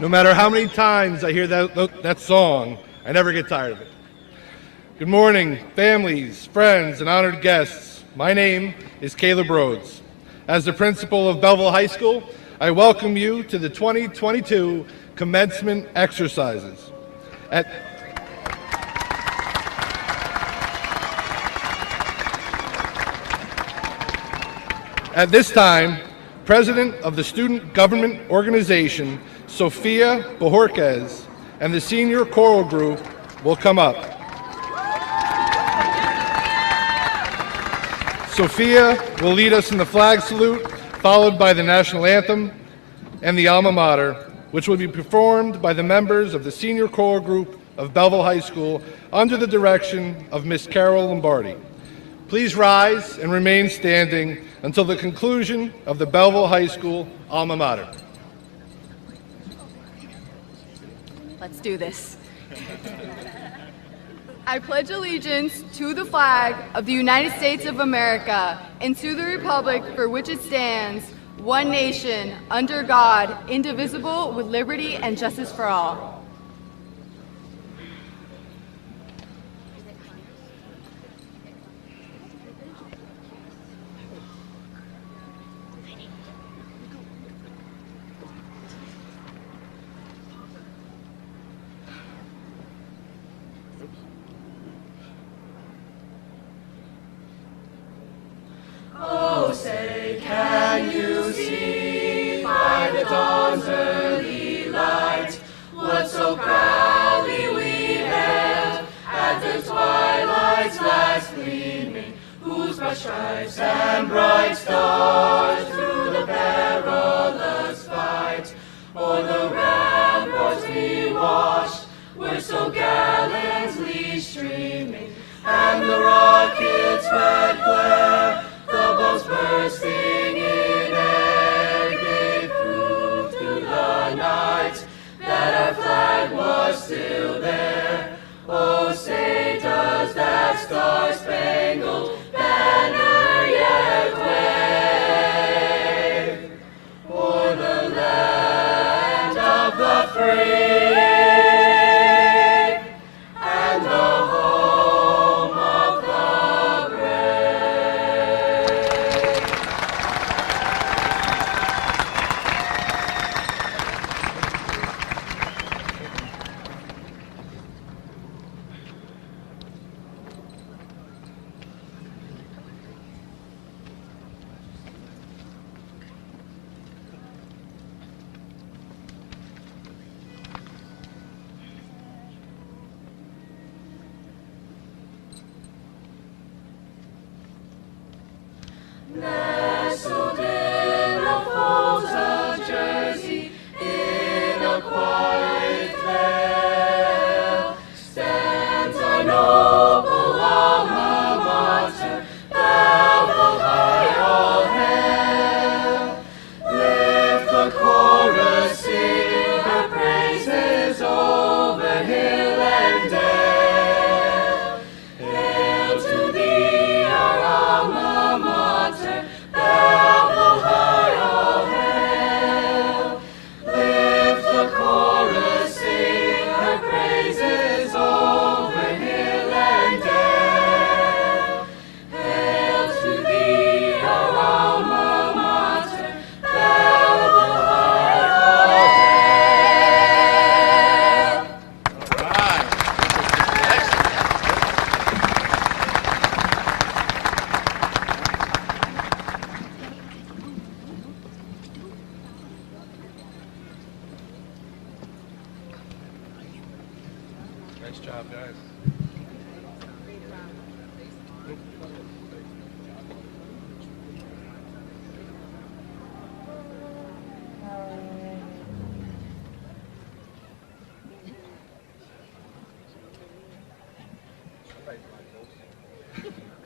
No matter how many times I hear that song, I never get tired of it. Good morning, families, friends, and honored guests. My name is Caleb Rhodes. As the principal of Belleville High School, I welcome you to the 2022 commencement exercises. At this time, President of the Student Government Organization, Sophia Bojorquez, and the Senior Choral Group will come up. Sophia will lead us in the flag salute, followed by the national anthem and the alma mater, which will be performed by the members of the Senior Choral Group of Belleville High School under the direction of Miss Carol Lombardi. Please rise and remain standing until the conclusion of the Belleville High School alma mater. Let's do this. I pledge allegiance to the flag of the United States of America and to the republic for which it stands, one nation, under God, indivisible, with liberty and justice for all. Oh, say, can you see by the dawn's early light what so proudly we hailed at the twilight's last gleaming, whose bright stripes and bright stars through the perilous Nice job, guys.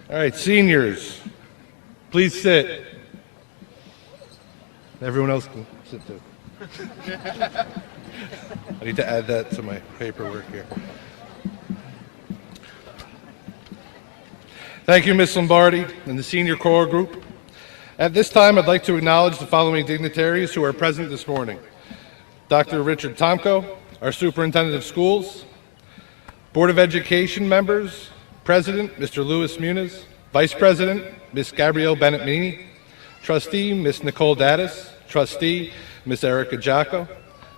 All right, seniors, please sit. Everyone else can sit too. I need to add that to my paperwork here. Thank you, Ms. Lombardi and the senior core group. At this time, I'd like to acknowledge the following dignitaries who are present this morning. Dr. Richard Tomko, our Superintendent of Schools, Board of Education members, President, Mr. Louis Muniz, Vice President, Ms. Gabrielle Bennett-Meany, Trustee, Ms. Nicole Dattis, Trustee, Ms. Erica Jacko,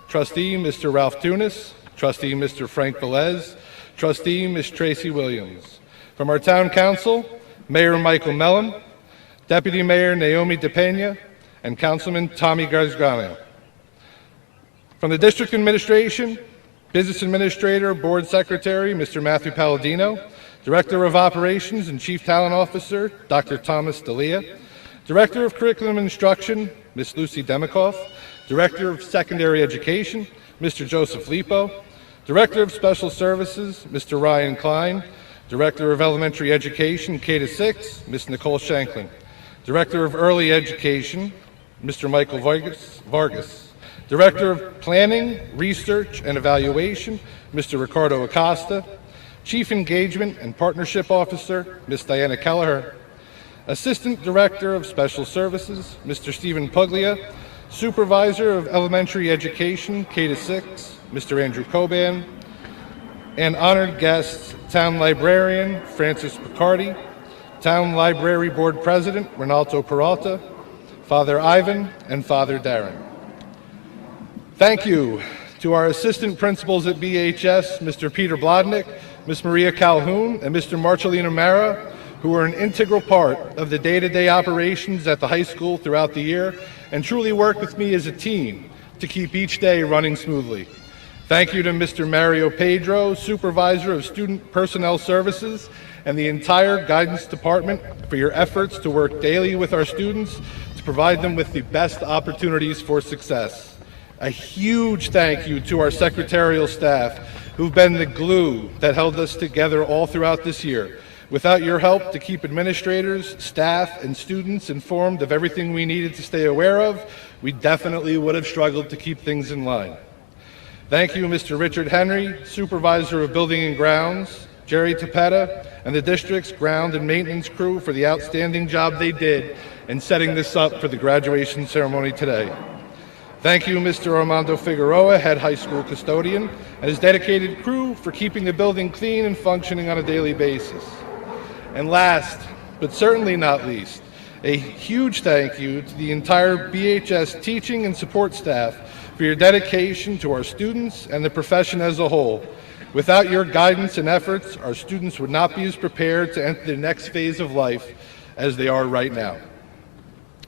Trustee, Mr. Ralph Tunis, Trustee, Mr. Frank Velez, Trustee, Ms. Tracy Williams. From our Town Council, Mayor Michael Mellon, Deputy Mayor Naomi DePena, and Councilman Tommy Garzgano. From the District Administration, Business Administrator, Board Secretary, Mr. Matthew Palladino, Director of Operations and Chief Talent Officer, Dr. Thomas D'Elia, Director of Curriculum Instruction, Ms. Lucy Demikoff, Director of Secondary Education, Mr. Joseph Lipo, Director of Special Services, Mr. Ryan Klein, Director of Elementary Education, K-6, Ms. Nicole Shanklin, Director of Early Education, Mr. Michael Vargas, Director of Planning, Research, and Evaluation, Mr. Ricardo Acosta, Chief Engagement and Partnership Officer, Ms. Diana Kelleher, Assistant Director of Special Services, Mr. Stephen Puglia, Supervisor of Elementary Education, K-6, Mr. Andrew Coban, and honored guests, Town Librarian, Francis Picardi, Town Library Board President, Ronaldo Peralta, Father Ivan, and Father Darren. Thank you to our assistant principals at BHS, Mr. Peter Blodnick, Ms. Maria Calhoun, and Mr. Marcellino Mara, who are an integral part of the day-to-day operations at the high school throughout the year and truly work with me as a team to keep each day running smoothly. Thank you to Mr. Mario Pedro, Supervisor of Student Personnel Services, and the entire guidance department for your efforts to work daily with our students to provide them with the best opportunities for success. A huge thank you to our secretarial staff who've been the glue that held us together all throughout this year. Without your help to keep administrators, staff, and students informed of everything we needed to stay aware of, we definitely would have struggled to keep things in line. Thank you, Mr. Richard Henry, Supervisor of Building and Grounds, Jerry Tepeta, and the district's ground and maintenance crew for the outstanding job they did in setting this up for the graduation ceremony today. Thank you, Mr. Armando Figueroa, head high school custodian, and his dedicated crew for keeping the building clean and functioning on a daily basis. And last, but certainly not least, a huge thank you to the entire BHS teaching and support staff for your dedication to our students and the profession as a whole. Without your guidance and efforts, our students would not be as prepared to enter the next phase of life as they are right now.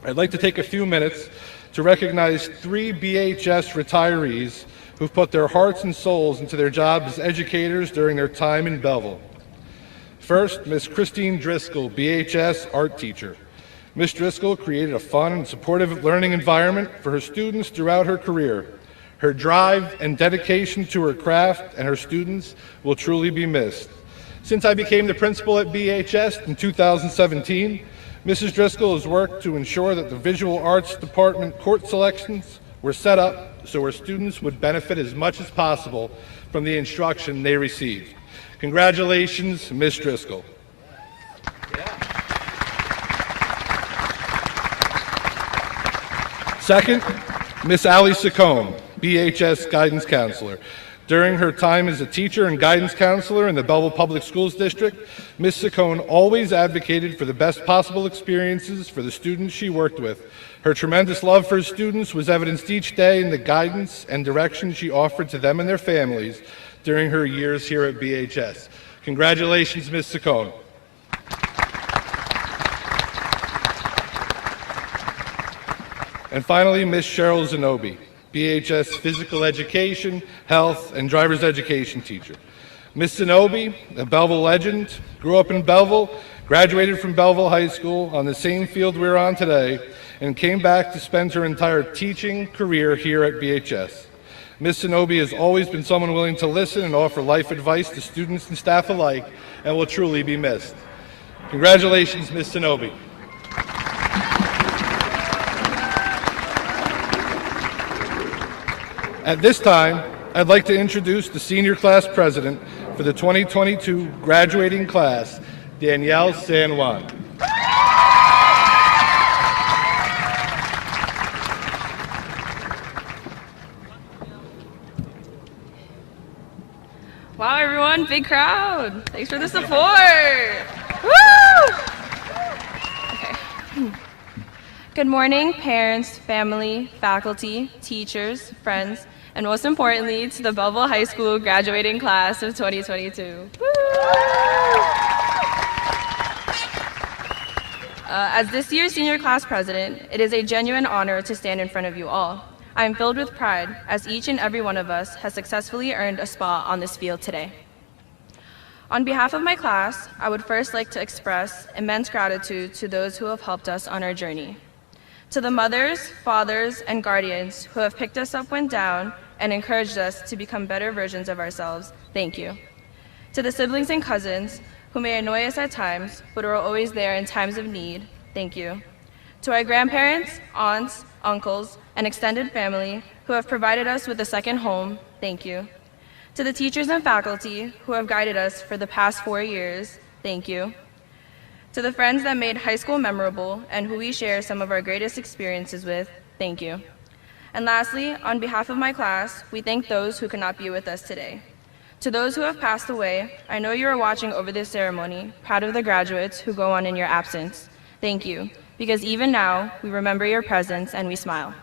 I'd like to take a few minutes to recognize 3 BHS retirees who've put their hearts and souls into their jobs as educators during their time in Belleville. First, Ms. Christine Driscoll, BHS art teacher. Ms. Driscoll created a fun and supportive learning environment for her students throughout her career. Her drive and dedication to her craft and her students will truly be missed. Since I became the principal at BHS in 2017, Mrs. Driscoll has worked to ensure that the Visual Arts Department court selections were set up so her students would benefit as much as possible from the instruction they received. Congratulations, Ms. Driscoll. Second, Ms. Allie Saccone, BHS Guidance Counselor. During her time as a teacher and guidance counselor in the Belleville Public Schools District, Ms. Saccone always advocated for the best possible experiences for the students she worked with. Her tremendous love for students was evidenced each day in the guidance and direction she offered to them and their families during her years here at BHS. Congratulations, Ms. Saccone. And finally, Ms. Cheryl Zanobi, BHS Physical Education, Health, and Driver's Education teacher. Ms. Zenobi, a Belleville legend, grew up in Belleville, graduated from Belleville High School on the same field we're on today, and came back to spend her entire teaching career here at BHS. Ms. Zenobi has always been someone willing to listen and offer life advice to students and staff alike, and will truly be missed. Congratulations, Ms. Zenobi. At this time, I'd like to introduce the senior class president for the 2022 graduating class, Danielle San Juan. Wow, everyone, big crowd. Thanks for the support. Woo! Okay. Good morning, parents, family, faculty, teachers, friends, and most importantly, to the Belleville High School graduating class of 2022. As this year's senior class president, it is a genuine honor to stand in front of you all. I am filled with pride as each and every one of us has successfully earned a spot on this field today. On behalf of my class, I would first like to express immense gratitude to those who have helped us on our journey. To the mothers, fathers, and guardians who have picked us up when down and encouraged us to become better versions of ourselves, thank you. To the siblings and cousins who may annoy us at times, but are always there in times of need, thank you. To our grandparents, aunts, uncles, and extended family who have provided us with a second home, thank you. To the teachers and faculty who have guided us for the past 4 years, thank you. To the friends that made high school memorable and who we share some of our greatest experiences with, thank you. And lastly, on behalf of my class, we thank those who could not be with us today. To those who have passed away, I know you are watching over this ceremony, proud of the graduates who go on in your absence. Thank you, because even now, we remember your presence and we smile.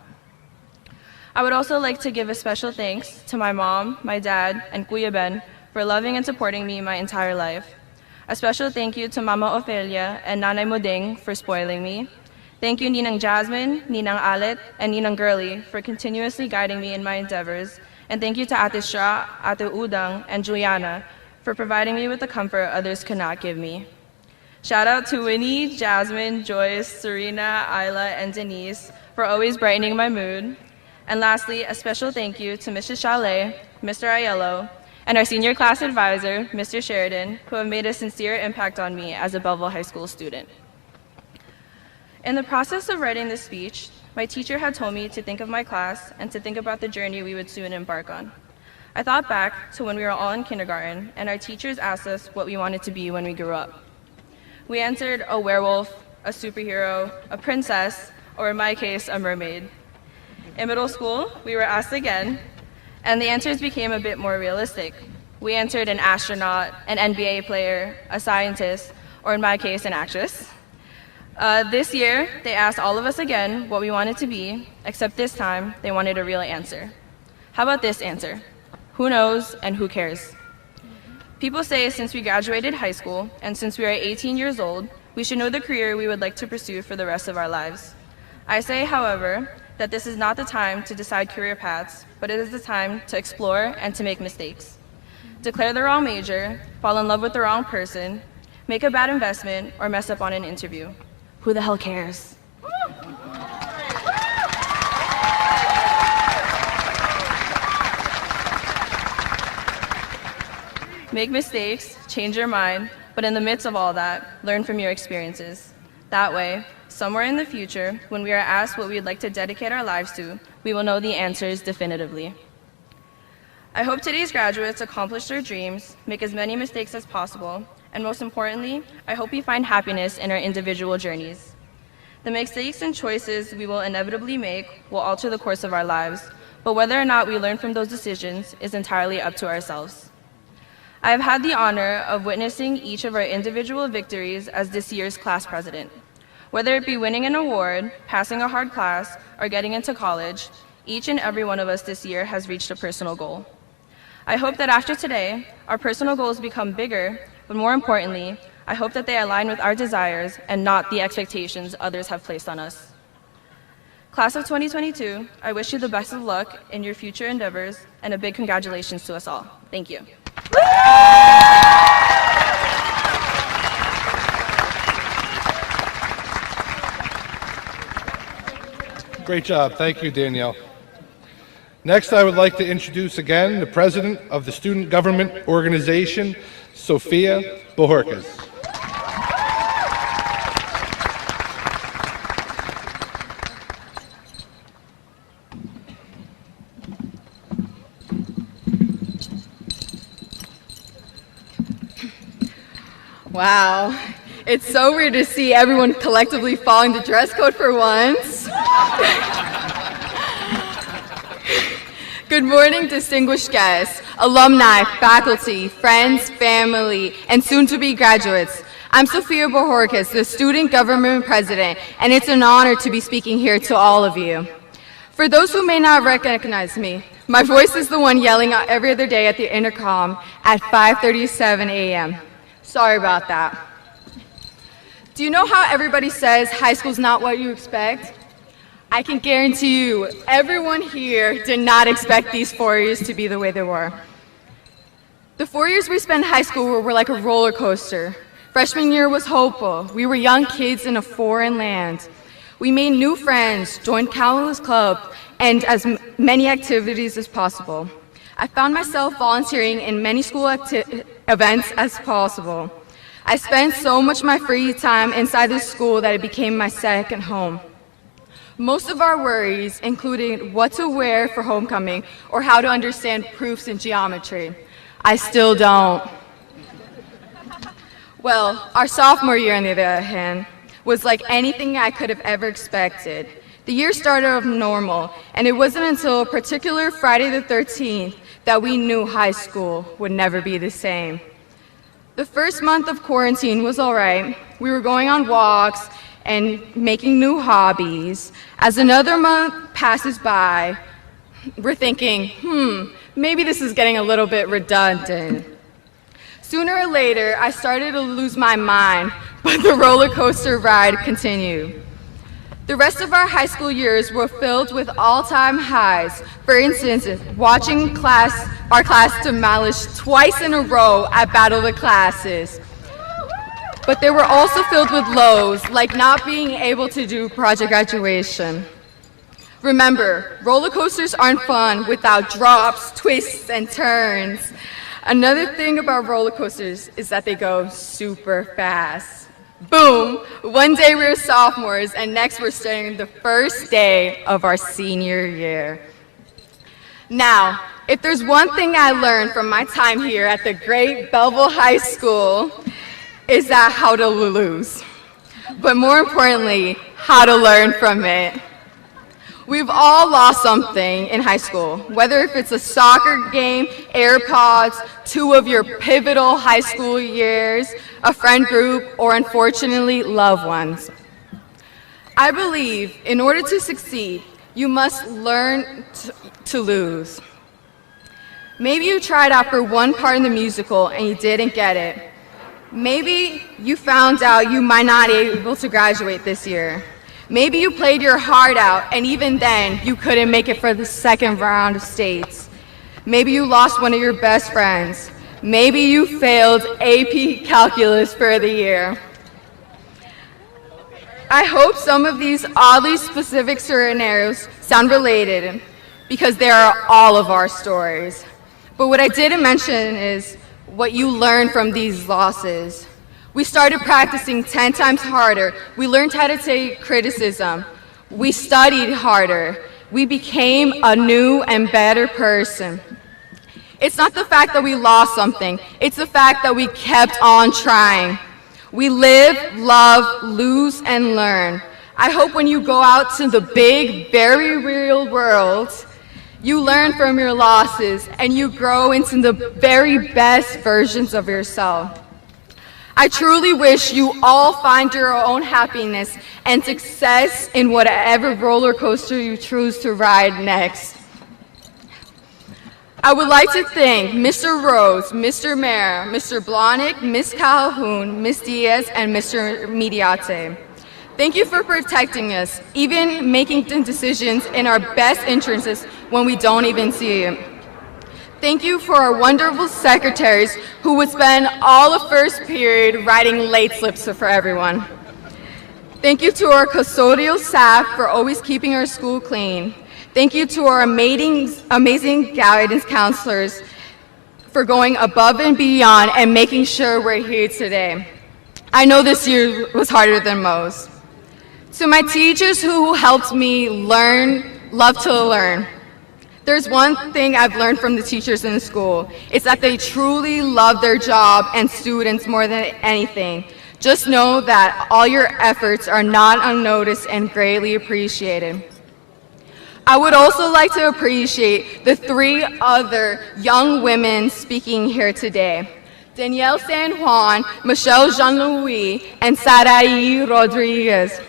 I would also like to give a special thanks to my mom, my dad, and Kuya Ben for loving and supporting me my entire life. A special thank you to Mama Ophelia and Nanay Muding for spoiling me. Thank you Ninang Jasmine, Ninang Alet, and Ninang Girly for continuously guiding me in my endeavors. And thank you to Ate Shra, Ate Udang, and Juliana for providing me with the comfort others could not give me. Shout out to Winnie, Jasmine, Joyce, Serena, Isla, and Denise for always brightening my mood. And lastly, a special thank you to Mrs. Chalet, Mr. Aiello, and our senior class advisor, Mr. Sheridan, who have made a sincere impact on me as a Belleville High School student. In the process of writing this speech, my teacher had told me to think of my class and to think about the journey we would soon embark on. I thought back to when we were all in kindergarten and our teachers asked us what we wanted to be when we grew up. We answered a werewolf, a superhero, a princess, or in my case, a mermaid. In middle school, we were asked again, and the answers became a bit more realistic. We answered an astronaut, an NBA player, a scientist, or in my case, an actress. This year, they asked all of us again what we wanted to be, except this time, they wanted a real answer. How about this answer? Who knows and who cares? People say since we graduated high school, and since we are 18 years old, we should know the career we would like to pursue for the rest of our lives. I say, however, that this is not the time to decide career paths, but it is the time to explore and to make mistakes. Declare the wrong major, fall in love with the wrong person, make a bad investment, or mess up on an interview. Who the hell cares? Make mistakes, change your mind, but in the midst of all that, learn from your experiences. That way, somewhere in the future, when we are asked what we would like to dedicate our lives to, we will know the answers definitively. I hope today's graduates accomplish their dreams, make as many mistakes as possible, and most importantly, I hope we find happiness in our individual journeys. The mistakes and choices we will inevitably make will alter the course of our lives, but whether or not we learn from those decisions is entirely up to ourselves. I have had the honor of witnessing each of our individual victories as this year's class president. Whether it be winning an award, passing a hard class, or getting into college, each and every one of us this year has reached a personal goal. I hope that after today, our personal goals become bigger, but more importantly, I hope that they align with our desires and not the expectations others have placed on us. Class of 2022, I wish you the best of luck in your future endeavors and a big congratulations to us all. Thank you. Great job. Thank you, Danielle. Next, I would like to introduce again the president of the Student Government Organization, Sophia Bojorquez. Wow, it's so weird to see everyone collectively following the dress code for once. Good morning, distinguished guests, alumni, faculty, friends, family, and soon-to-be graduates. I'm Sophia Bojorquez, the Student Government President, and it's an honor to be speaking here to all of you. For those who may not recognize me, my voice is the one yelling out every other day at the intercom at 5:37 a.m. Sorry about that. Do you know how everybody says high school's not what you expect? I can guarantee you, everyone here did not expect these 4 years to be the way they were. The 4 years we spent in high school were like a roller coaster. Freshman year was hopeful. We were young kids in a foreign land. We made new friends, joined countless clubs, and as many activities as possible. I found myself volunteering in many school events as possible. I spent so much of my free time inside the school that it became my second home. Most of our worries included what to wear for homecoming or how to understand proofs in geometry. I still don't. Well, our sophomore year, on the other hand, was like anything I could have ever expected. The year started off normal, and it wasn't until a particular Friday the 13th that we knew high school would never be the same. The first month of quarantine was all right. We were going on walks and making new hobbies. As another month passes by, we're thinking, maybe this is getting a little bit redundant. Sooner or later, I started to lose my mind, but the roller coaster ride continued. The rest of our high school years were filled with all-time highs. For instance, watching our class demolish twice in a row at Battle of the Classes. But they were also filled with lows, like not being able to do project graduation. Remember, roller coasters aren't fun without drops, twists, and turns. Another thing about roller coasters is that they go super fast. Boom! One day we're sophomores, and next we're starting the first day of our senior year. Now, if there's one thing I learned from my time here at the great Belleville High School, is that how to lose. But more importantly, how to learn from it. We've all lost something in high school, whether if it's a soccer game, AirPods, 2 of your pivotal high school years, a friend group, or unfortunately, loved ones. I believe in order to succeed, you must learn to lose. Maybe you tried out for one part in the musical and you didn't get it. Maybe you found out you might not be able to graduate this year. Maybe you played your heart out, and even then, you couldn't make it for the second round of states. Maybe you lost one of your best friends. Maybe you failed AP Calculus for the year. I hope some of these oddly specific scenarios sound related, because they are all of our stories. But what I didn't mention is what you learn from these losses. We started practicing 10 times harder. We learned how to take criticism. We studied harder. We became a new and better person. It's not the fact that we lost something. It's the fact that we kept on trying. We live, love, lose, and learn. I hope when you go out to the big, very real world, you learn from your losses and you grow into the very best versions of yourself. I truly wish you all find your own happiness and success in whatever roller coaster you choose to ride next. I would like to thank Mr. Rose, Mr. Mayer, Mr. Blahnik, Ms. Calhoun, Ms. Diaz, and Mr. Mediate. Thank you for protecting us, even making decisions in our best interests when we don't even see it. Thank you for our wonderful secretaries who would spend all of first period writing late slips for everyone. Thank you to our custodial staff for always keeping our school clean. Thank you to our amazing guidance counselors for going above and beyond and making sure we're here today. I know this year was harder than most. To my teachers who helped me love to learn. There's one thing I've learned from the teachers in the school. It's that they truly love their job and students more than anything. Just know that all your efforts are not unnoticed and greatly appreciated. I would also like to appreciate the 3 other young women speaking here today. Danielle San Juan, Michelle Jean-Louis, and Sarai Rodriguez.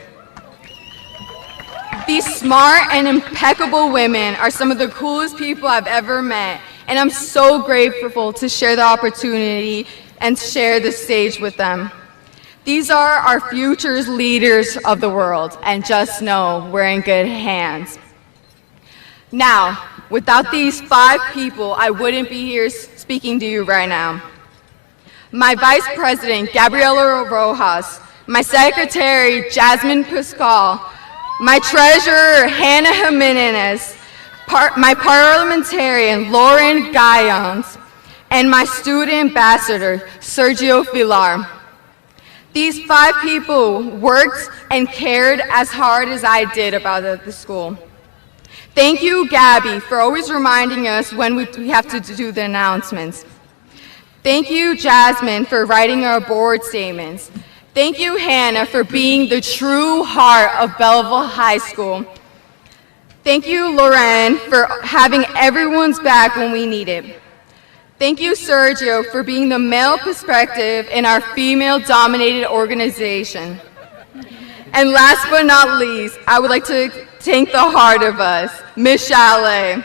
These smart and impeccable women are some of the coolest people I've ever met, and I'm so grateful to share the opportunity and share the stage with them. These are our future leaders of the world, and just know we're in good hands. Now, without these 5 people, I wouldn't be here speaking to you right now. My Vice President, Gabriela Rojas, my Secretary, Jasmine Pascal, my Treasurer, Hannah Jimenez, my Parliamentarian, Lauren Gayons, and my Student Ambassador, Sergio Filar. These 5 people worked and cared as hard as I did about the school. Thank you, Gabby, for always reminding us when we have to do the announcements. Thank you, Jasmine, for writing our board statements. Thank you, Hannah, for being the true heart of Belleville High School. Thank you, Lauren, for having everyone's back when we need it. Thank you, Sergio, for being the male perspective in our female-dominated organization. And last but not least, I would like to thank the heart of us, Miss Chalet,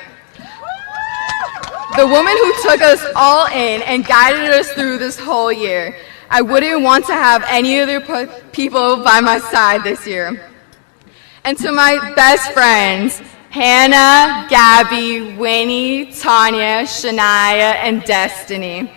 the woman who took us all in and guided us through this whole year. I wouldn't want to have any other people by my side this year. And to my best friends, Hannah, Gabby, Winnie, Tanya, Shania, and Destiny.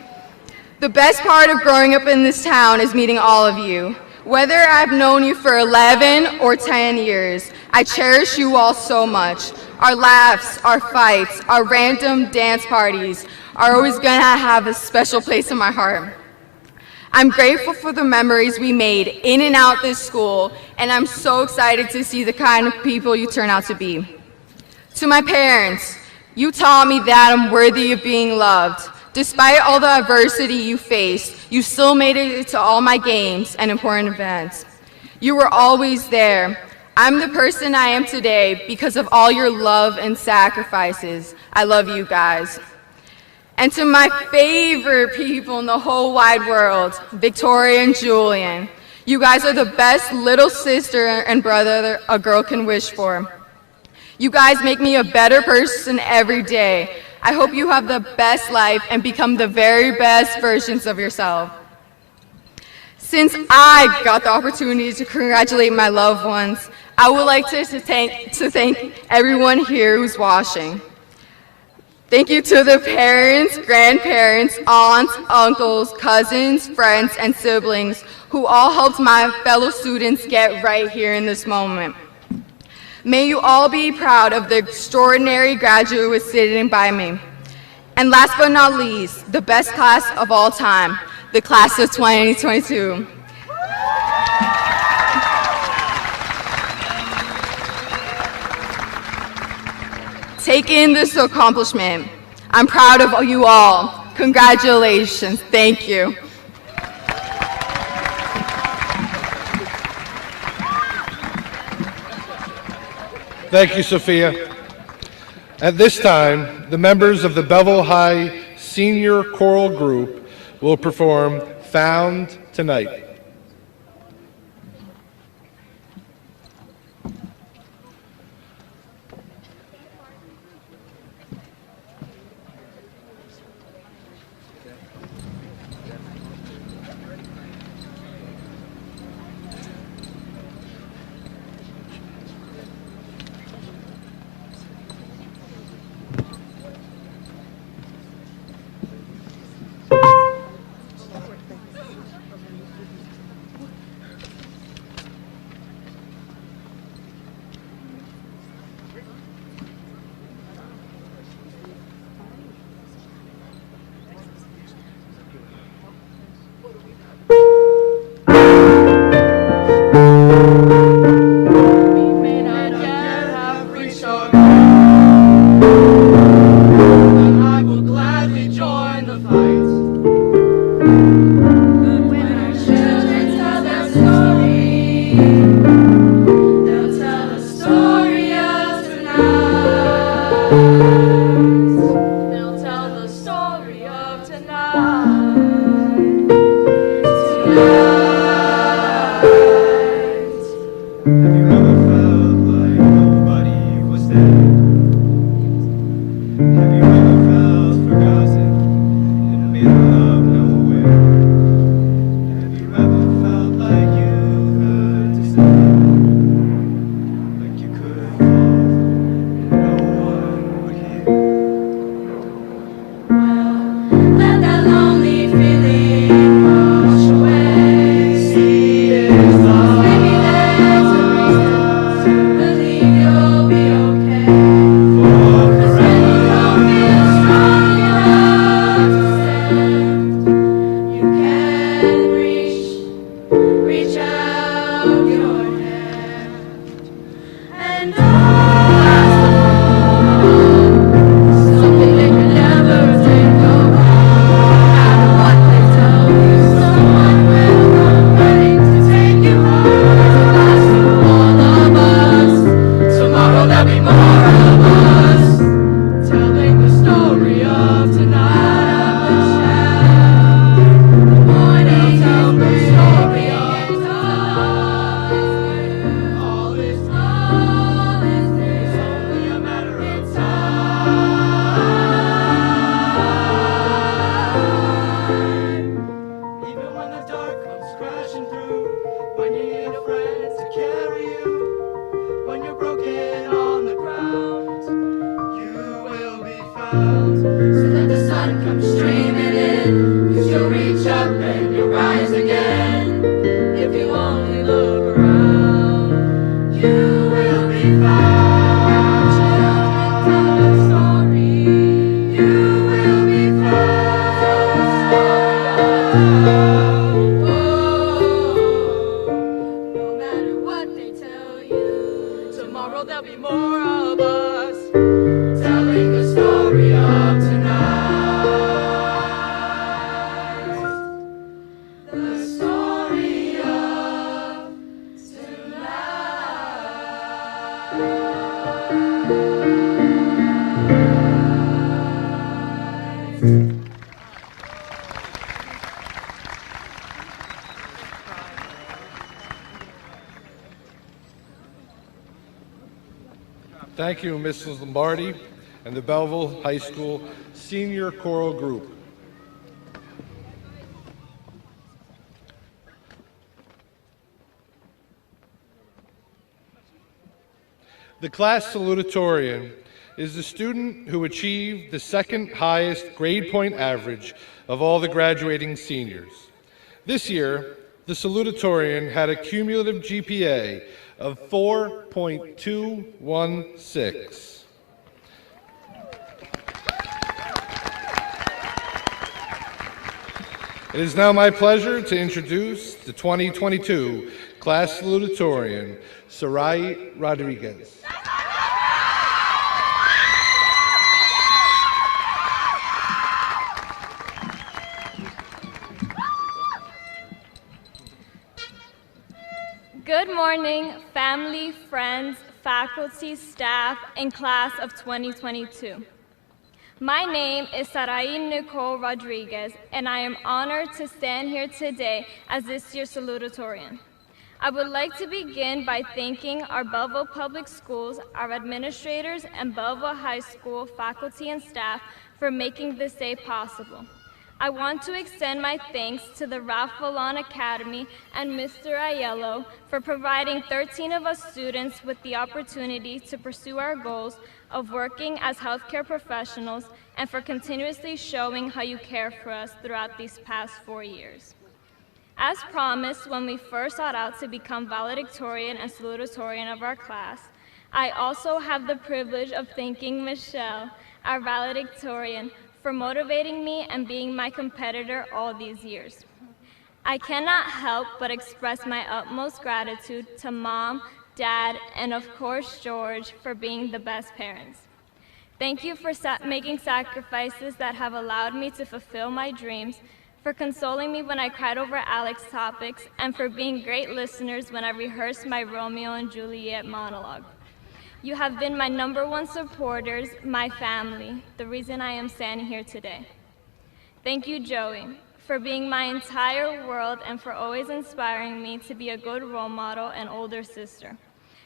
The best part of growing up in this town is meeting all of you. Whether I've known you for 11 or 10 years, I cherish you all so much. Our laughs, our fights, our random dance parties are always gonna have a special place in my heart. I'm grateful for the memories we made in and out this school, and I'm so excited to see the kind of people you turn out to be. To my parents, you taught me that I'm worthy of being loved. Despite all the adversity you faced, you still made it to all my games and important events. You were always there. I'm the person I am today because of all your love and sacrifices. I love you guys. And to my favorite people in the whole wide world, Victoria and Julian, you guys are the best little sister and brother a girl can wish for. You guys make me a better person every day. I hope you have the best life and become the very best versions of yourself. Since I got the opportunity to congratulate my loved ones, I would like to thank everyone here who's watching. Thank you to the parents, grandparents, aunts, uncles, cousins, friends, and siblings who all helped my fellow students get right here in this moment. May you all be proud of the extraordinary graduates sitting by me. And last but not least, the best class of all time, the class of 2022. Take in this accomplishment. I'm proud of you all. Congratulations. Thank you. Thank you, Sophia. At this time, the members of the Belleville High Senior Choral Group will perform Found Tonight. They'll tell the story of tonight. Have you ever felt like nobody was there? Have you ever felt forgotten in the middle of nowhere? Have you ever felt like you could disappear? Like you could fall and no one would hear? Let that lonely feeling wash away. See it all. Maybe there's a reason to believe you'll be okay. Cause when you don't feel strong enough to stand, you can reach out your hand and something they could never take away. No matter what they tell you, someone will come running to take you home. There's a glass to all of us. Tomorrow there'll be more of us, telling the story of tonight. The morning tell the story of tonight. All is new. It's only a matter of time. Even when the dark comes crashing through, when you need a friend to carry you, when you're broken on the ground, you will be found. So let the sun come streaming in, 'cause you'll reach up and you'll rise again. If you only look around, you will be found. Children, tell the story. You will be found. Tell the story of no matter what they tell you, tomorrow there'll be more of us, telling the story of tonight. The story of tonight. Thank you, Mrs. Lombardi and the Belleville High School Senior Choral Group. The class salutatorian is the student who achieved the second highest grade point average of all the graduating seniors. This year, the salutatorian had a cumulative GPA of 4.216. It is now my pleasure to introduce the 2022 class salutatorian, Sarai Rodriguez. Good morning, family, friends, faculty, staff, and class of 2022. My name is Sarai Nicole Rodriguez, and I am honored to stand here today as this year's salutatorian. I would like to begin by thanking our Belleville Public Schools, our administrators, and Belleville High School faculty and staff for making this day possible. I want to extend my thanks to the Ralph Vallon Academy and Mr. Aiello for providing 13 of us students with the opportunity to pursue our goals of working as healthcare professionals and for continuously showing how you care for us throughout these past 4 years. As promised, when we first sought out to become valedictorian and salutatorian of our class, I also have the privilege of thanking Michelle, our valedictorian, for motivating me and being my competitor all these years. I cannot help but express my utmost gratitude to Mom, Dad, and of course George for being the best parents. Thank you for making sacrifices that have allowed me to fulfill my dreams, for consoling me when I cried over Alex topics, and for being great listeners when I rehearsed my Romeo and Juliet monologue. You have been my #1 supporters, my family, the reason I am standing here today. Thank you, Joey, for being my entire world and for always inspiring me to be a good role model and older sister.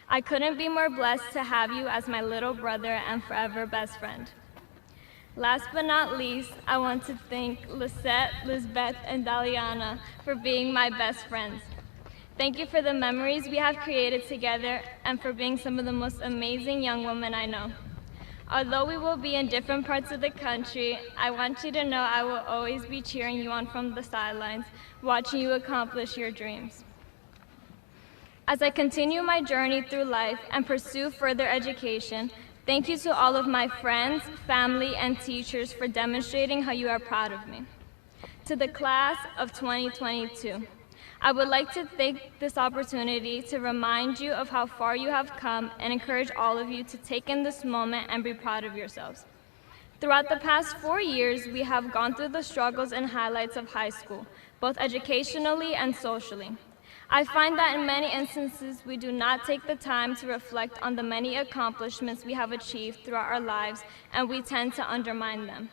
I couldn't be more blessed to have you as my little brother and forever best friend. Last but not least, I want to thank Lisette, Lisbeth, and Daliana for being my best friends. Thank you for the memories we have created together and for being some of the most amazing young women I know. Although we will be in different parts of the country, I want you to know I will always be cheering you on from the sidelines, watching you accomplish your dreams. As I continue my journey through life and pursue further education, thank you to all of my friends, family, and teachers for demonstrating how you are proud of me. To the class of 2022, I would like to take this opportunity to remind you of how far you have come and encourage all of you to take in this moment and be proud of yourselves. Throughout the past 4 years, we have gone through the struggles and highlights of high school, both educationally and socially. I find that in many instances, we do not take the time to reflect on the many accomplishments we have achieved throughout our lives, and we tend to undermine them.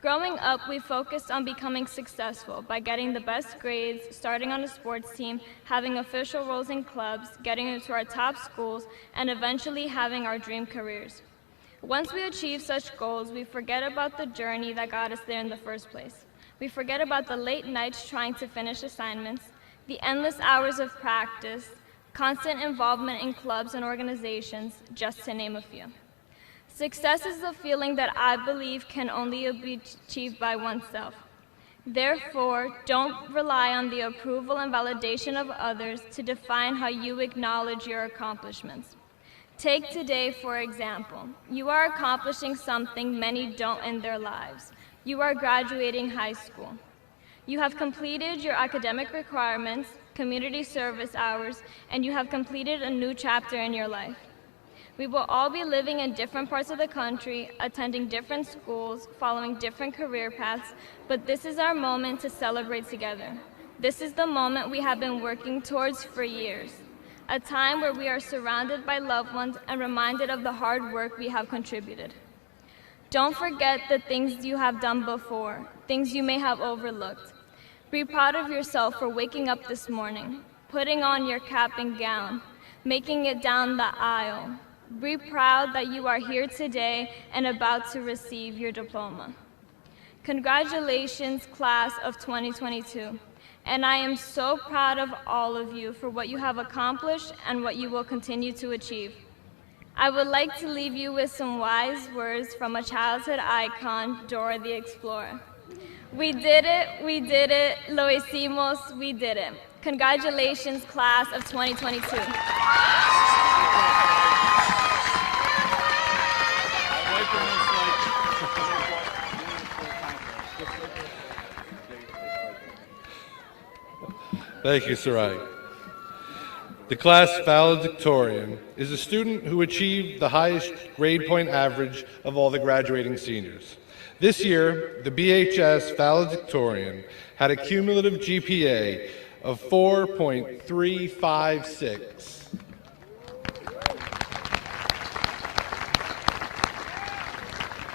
Growing up, we focused on becoming successful by getting the best grades, starting on a sports team, having official roles in clubs, getting into our top schools, and eventually having our dream careers. Once we achieve such goals, we forget about the journey that got us there in the first place. We forget about the late nights trying to finish assignments, the endless hours of practice, constant involvement in clubs and organizations, just to name a few. Success is a feeling that I believe can only be achieved by oneself. Therefore, don't rely on the approval and validation of others to define how you acknowledge your accomplishments. Take today, for example. You are accomplishing something many don't in their lives. You are graduating high school. You have completed your academic requirements, community service hours, and you have completed a new chapter in your life. We will all be living in different parts of the country, attending different schools, following different career paths, but this is our moment to celebrate together. This is the moment we have been working towards for years, a time where we are surrounded by loved ones and reminded of the hard work we have contributed. Don't forget the things you have done before, things you may have overlooked. Be proud of yourself for waking up this morning, putting on your cap and gown, making it down the aisle. Be proud that you are here today and about to receive your diploma. Congratulations, class of 2022. And I am so proud of all of you for what you have accomplished and what you will continue to achieve. I would like to leave you with some wise words from a childhood icon, Dora the Explorer. We did it, lo hicimos, we did it. Congratulations, class of 2022. Thank you, Sarai. The class valedictorian is a student who achieved the highest grade point average of all the graduating seniors. This year, the BHS valedictorian had a cumulative GPA of 4.356.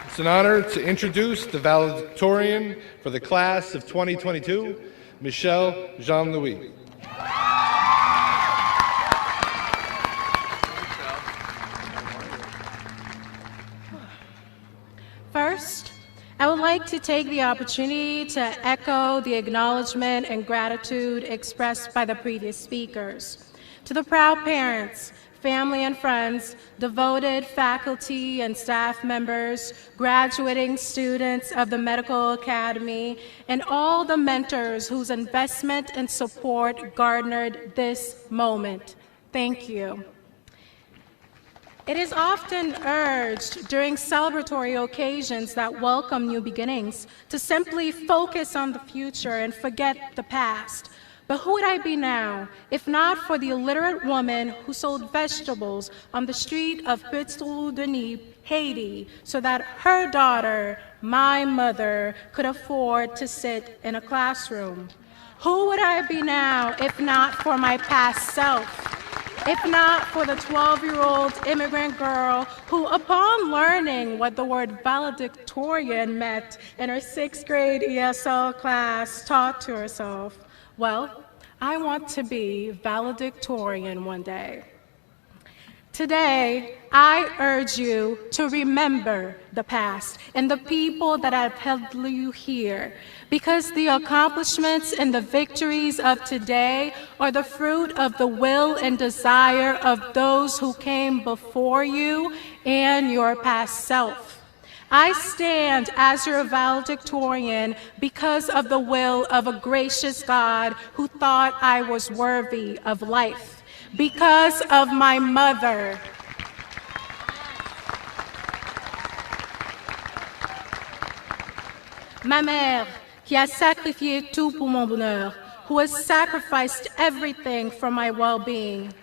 It's an honor to introduce the valedictorian for the class of 2022, Michelle Jean-Louis. First, I would like to take the opportunity to echo the acknowledgement and gratitude expressed by the previous speakers. To the proud parents, family and friends, devoted faculty and staff members, graduating students of the Medical Academy, and all the mentors whose investment and support garnered this moment. Thank you. It is often urged during celebratory occasions that welcome new beginnings to simply focus on the future and forget the past. But who would I be now if not for the illiterate woman who sold vegetables on the street of Petit-Denis, Haiti, so that her daughter, my mother, could afford to sit in a classroom? Who would I be now if not for my past self? if not for the 12-year-old immigrant girl who, upon learning what the word valedictorian meant in her 6th grade ESL class, taught to herself, well, I want to be valedictorian one day. Today, I urge you to remember the past and the people that have held you here, because the accomplishments and the victories of today are the fruit of the will and desire of those who came before you and your past self. I stand as your valedictorian because of the will of a gracious God who thought I was worthy of life. Because of my mother, ma mère, qui a sacrifié tout pour mon bonheur, who has sacrificed everything for my well-being.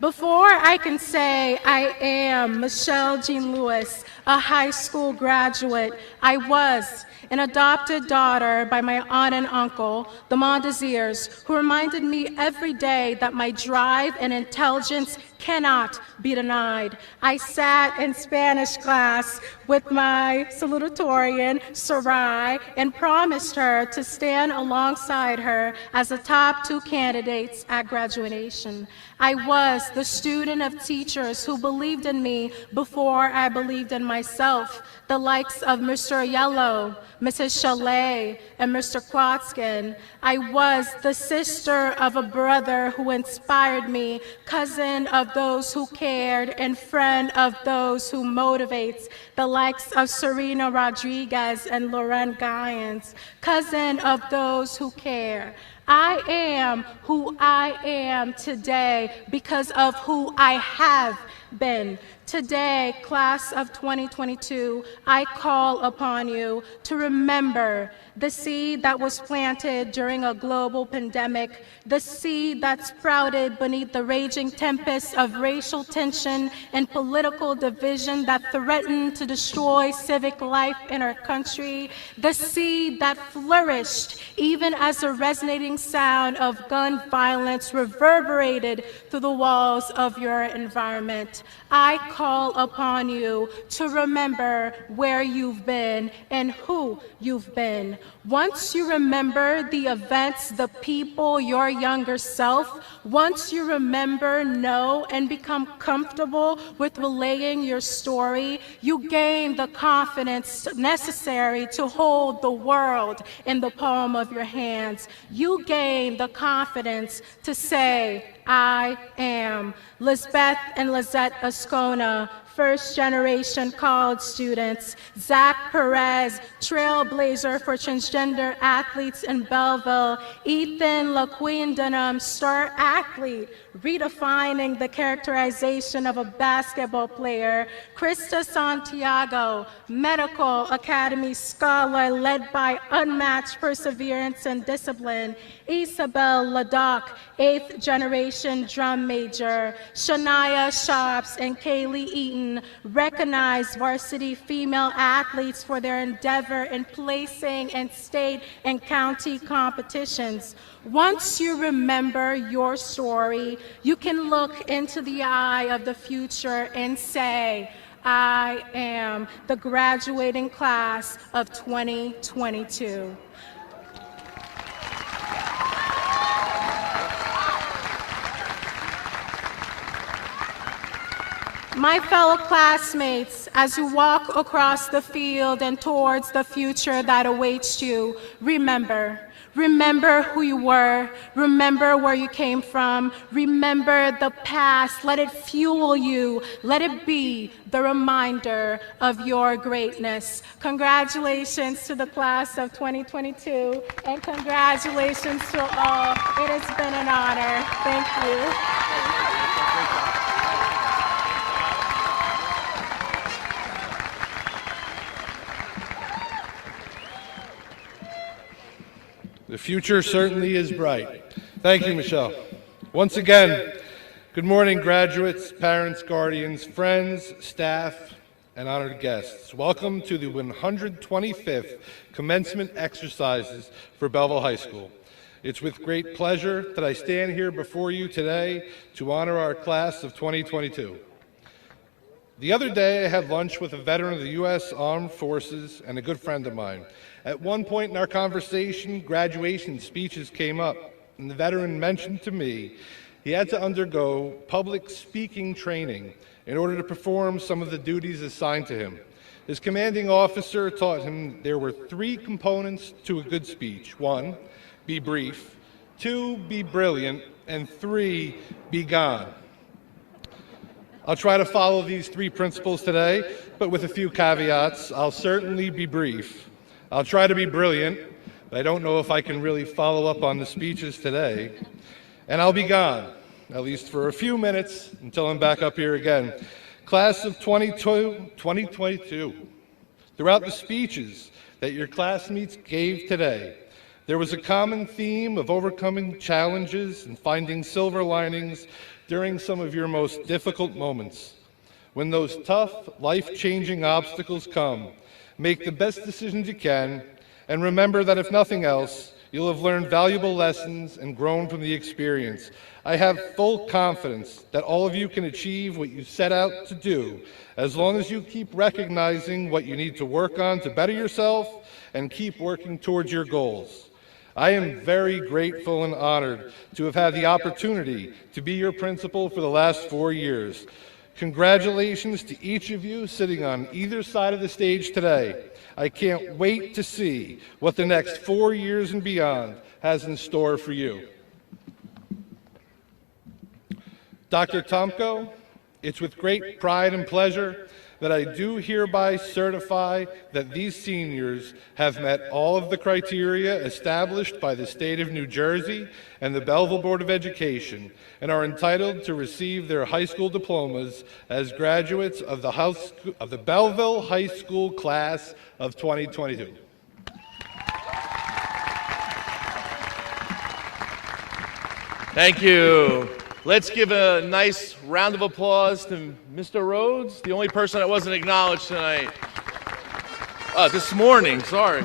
Before I can say I am Michelle Jean Lewis, a high school graduate, I was an adopted daughter by my aunt and uncle, the Mondesiers, who reminded me every day that my drive and intelligence cannot be denied. I sat in Spanish class with my salutatorian, Sarai, and promised her to stand alongside her as the top 2 candidates at graduation. I was the student of teachers who believed in me before I believed in myself, the likes of Mr. Yellow, Mrs. Chalet, and Mr. Quatskin. I was the sister of a brother who inspired me, cousin of those who cared, and friend of those who motivates, the likes of Serena Rodriguez and Lauren Guyans, cousin of those who care. I am who I am today because of who I have been. Today, class of 2022, I call upon you to remember the seed that was planted during a global pandemic, the seed that sprouted beneath the raging tempest of racial tension and political division that threatened to destroy civic life in our country, the seed that flourished even as the resonating sound of gun violence reverberated through the walls of your environment. I call upon you to remember where you've been and who you've been. Once you remember the events, the people, your younger self, once you remember, know, and become comfortable with relaying your story, you gain the confidence necessary to hold the world in the palm of your hands. You gain the confidence to say, I am. Lisbeth and Lizette Ascona, first-generation college students, Zach Perez, trailblazer for transgender athletes in Belleville, Ethan LaQueen Dunham, star athlete, redefining the characterization of a basketball player, Krista Santiago, medical academy scholar led by unmatched perseverance and discipline, Isabel Ladoc, 8th generation drum major, Shania Shops and Kaylee Eaton, recognized varsity female athletes for their endeavor in placing in state and county competitions. Once you remember your story, you can look into the eye of the future and say, I am the graduating class of 2022. My fellow classmates, as you walk across the field and towards the future that awaits you, remember. Remember who you were. Remember where you came from. Remember the past. Let it fuel you. Let it be the reminder of your greatness. Congratulations to the class of 2022, and congratulations to all. It has been an honor. Thank you. The future certainly is bright. Thank you, Michelle. Once again, good morning, graduates, parents, guardians, friends, staff, and honored guests. Welcome to the 125th commencement exercises for Belleville High School. It's with great pleasure that I stand here before you today to honor our class of 2022. The other day, I had lunch with a veteran of the U.S. Armed Forces and a good friend of mine. At one point in our conversation, graduation speeches came up, and the veteran mentioned to me he had to undergo public speaking training in order to perform some of the duties assigned to him. His commanding officer taught him there were 3 components to a good speech. 1, be brief. 2, be brilliant. And 3, be gone. I'll try to follow these 3 principles today, but with a few caveats. I'll certainly be brief. I'll try to be brilliant, but I don't know if I can really follow up on the speeches today. And I'll be gone, at least for a few minutes until I'm back up here again. Class of 2022, throughout the speeches that your classmates gave today, there was a common theme of overcoming challenges and finding silver linings during some of your most difficult moments. When those tough, life-changing obstacles come, make the best decisions you can, and remember that if nothing else, you'll have learned valuable lessons and grown from the experience. I have full confidence that all of you can achieve what you set out to do, as long as you keep recognizing what you need to work on to better yourself and keep working towards your goals. I am very grateful and honored to have had the opportunity to be your principal for the last 4 years. Congratulations to each of you sitting on either side of the stage today. I can't wait to see what the next 4 years and beyond has in store for you. Dr. Tomko, it's with great pride and pleasure that I do hereby certify that these seniors have met all of the criteria established by the state of New Jersey and the Belleville Board of Education and are entitled to receive their high school diplomas as graduates of the Belleville High School class of 2022. Thank you. Let's give a nice round of applause to Mr. Rhodes, the only person that wasn't acknowledged tonight. This morning, sorry.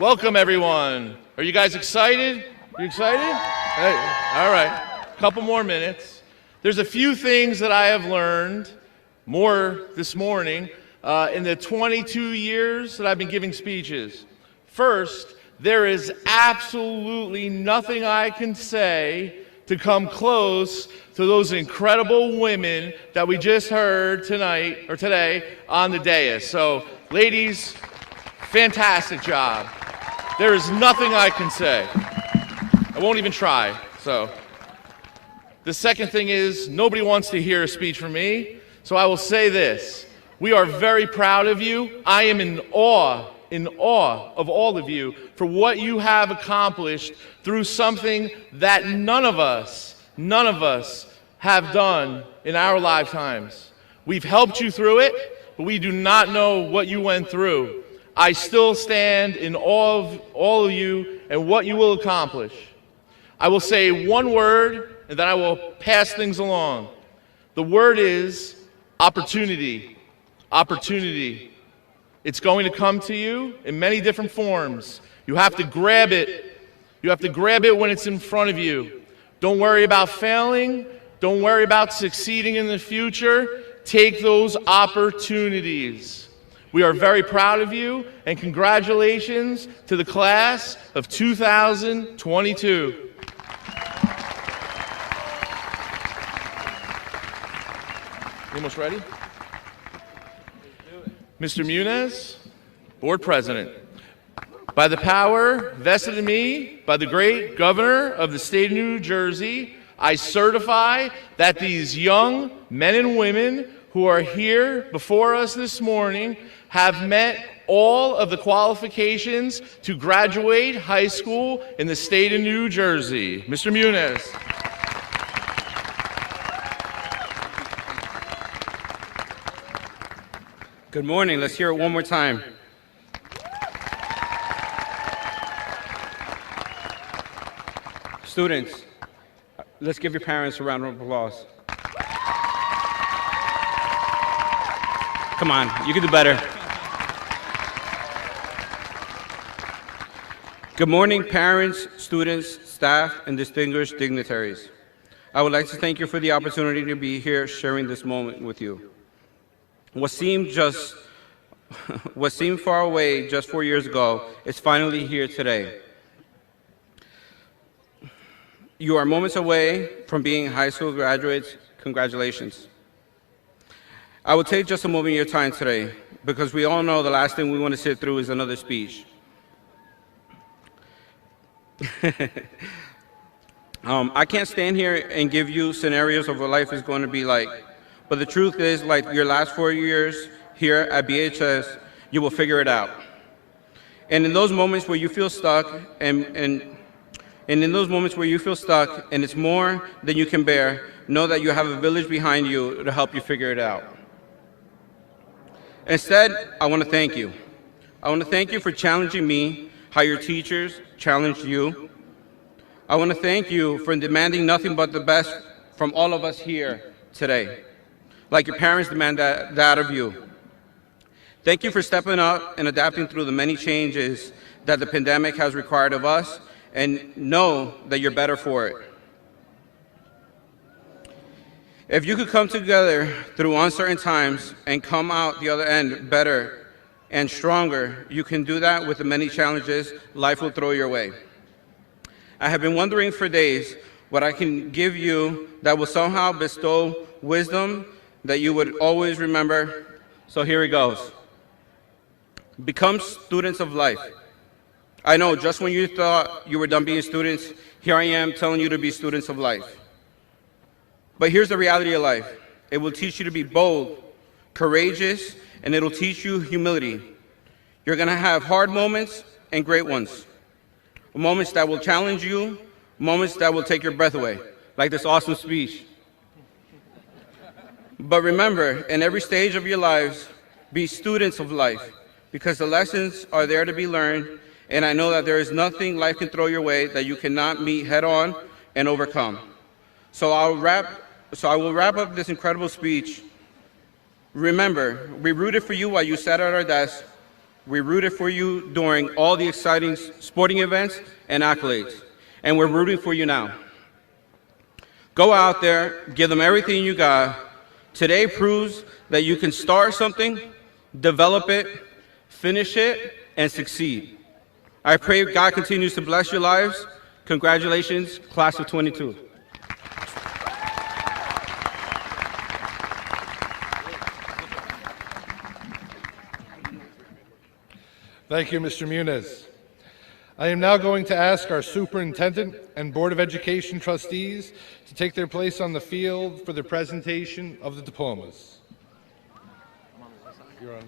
Welcome, everyone. Are you guys excited? You excited? Hey, all right, a couple more minutes. There's a few things that I have learned more this morning in the 22 years that I've been giving speeches. First, there is absolutely nothing I can say to come close to those incredible women that we just heard tonight or today on the dais. So, ladies, fantastic job. There is nothing I can say. I won't even try. So, the second thing is nobody wants to hear a speech from me, so I will say this. We are very proud of you. I am in awe of all of you for what you have accomplished through something that none of us have done in our lifetimes. We've helped you through it, but we do not know what you went through. I still stand in awe of all of you and what you will accomplish. I will say one word, and then I will pass things along. The word is opportunity. Opportunity. It's going to come to you in many different forms. You have to grab it. You have to grab it when it's in front of you. Don't worry about failing. Don't worry about succeeding in the future. Take those opportunities. We are very proud of you, and congratulations to the class of 2022. You almost ready? Mr. Muniz, Board President, by the power vested in me by the great Governor of the state of New Jersey, I certify that these young men and women who are here before us this morning have met all of the qualifications to graduate high school in the state of New Jersey. Mr. Muniz. Good morning. Let's hear it one more time. Students, let's give your parents a round of applause. Come on, you can do better. Good morning, parents, students, staff, and distinguished dignitaries. I would like to thank you for the opportunity to be here sharing this moment with you. What seemed far away just 4 years ago is finally here today. You are moments away from being high school graduates. Congratulations. I will take just a moment of your time today because we all know the last thing we want to sit through is another speech. I can't stand here and give you scenarios of what life is going to be like, but the truth is, like your last 4 years here at BHS, you will figure it out. And in those moments where you feel stuck, and in those moments where you feel stuck and it's more than you can bear, know that you have a village behind you to help you figure it out. Instead, I want to thank you. I want to thank you for challenging me how your teachers challenged you. I want to thank you for demanding nothing but the best from all of us here today, like your parents demand that of you. Thank you for stepping up and adapting through the many changes that the pandemic has required of us, and know that you're better for it. If you could come together through uncertain times and come out the other end better and stronger, you can do that with the many challenges life will throw your way. I have been wondering for days what I can give you that will somehow bestow wisdom that you would always remember. So here it goes. Become students of life. I know, just when you thought you were done being students, here I am telling you to be students of life. But here's the reality of life. It will teach you to be bold, courageous, and it'll teach you humility. You're gonna have hard moments and great ones. Moments that will challenge you, moments that will take your breath away, like this awesome speech. But remember, in every stage of your lives, be students of life, because the lessons are there to be learned, and I know that there is nothing life can throw your way that you cannot meet head on and overcome. So I will wrap up this incredible speech. Remember, we rooted for you while you sat at our desk. We rooted for you during all the exciting sporting events and accolades, and we're rooting for you now. Go out there, give them everything you got. Today proves that you can start something, develop it, finish it, and succeed. I pray God continues to bless your lives. Congratulations, class of 22. Thank you, Mr. Muniz. I am now going to ask our superintendent and Board of Education trustees to take their place on the field for the presentation of the diplomas. You're on.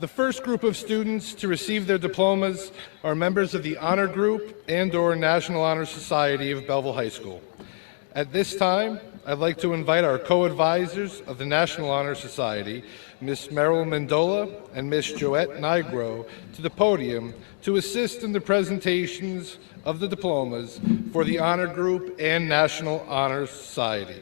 The first group of students to receive their diplomas are members of the Honor Group and/or National Honor Society of Belleville High School. At this time, I'd like to invite our co-advisors of the National Honor Society, Ms. Merrill Mendola and Ms. Joette Nigro, to the podium to assist in the presentations of the diplomas for the Honor Group and National Honor Society.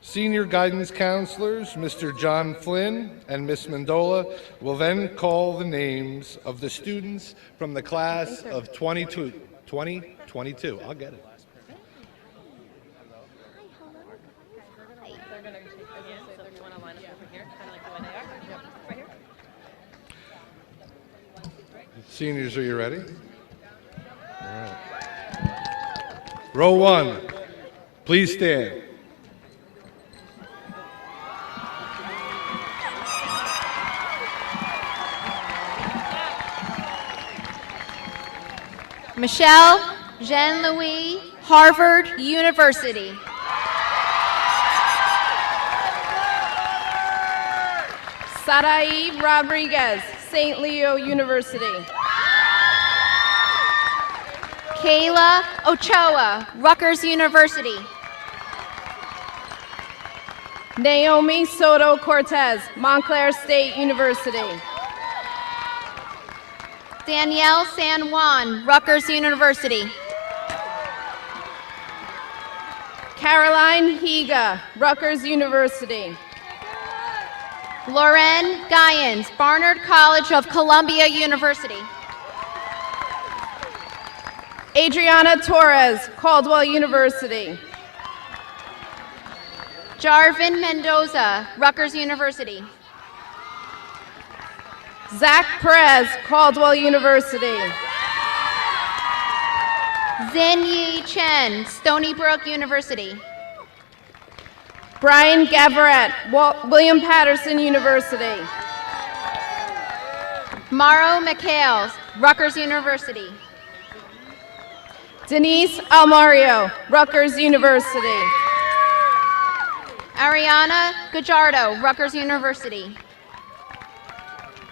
Senior guidance counselors, Mr. John Flynn and Ms. Mendola, will then call the names of the students from the class of 2022. I'll get it. Seniors, are you ready? All right. Row one, please stand. Michelle Jean-Louis, Harvard University. Sarai Rodriguez, St. Leo University. Kayla Ochoa, Rutgers University. Naomi Soto Cortez, Montclair State University. Danielle San Juan, Rutgers University. Caroline Higa, Rutgers University. Lauren Guyens, Barnard College of Columbia University. Adriana Torres, Caldwell University. Jarvin Mendoza, Rutgers University. Zach Perez, Caldwell University. Zinyi Chen, Stony Brook University. Brian Gavaret, William Patterson University. Mauro McHales, Rutgers University. Denise Almario, Rutgers University. Ariana Gajardo, Rutgers University.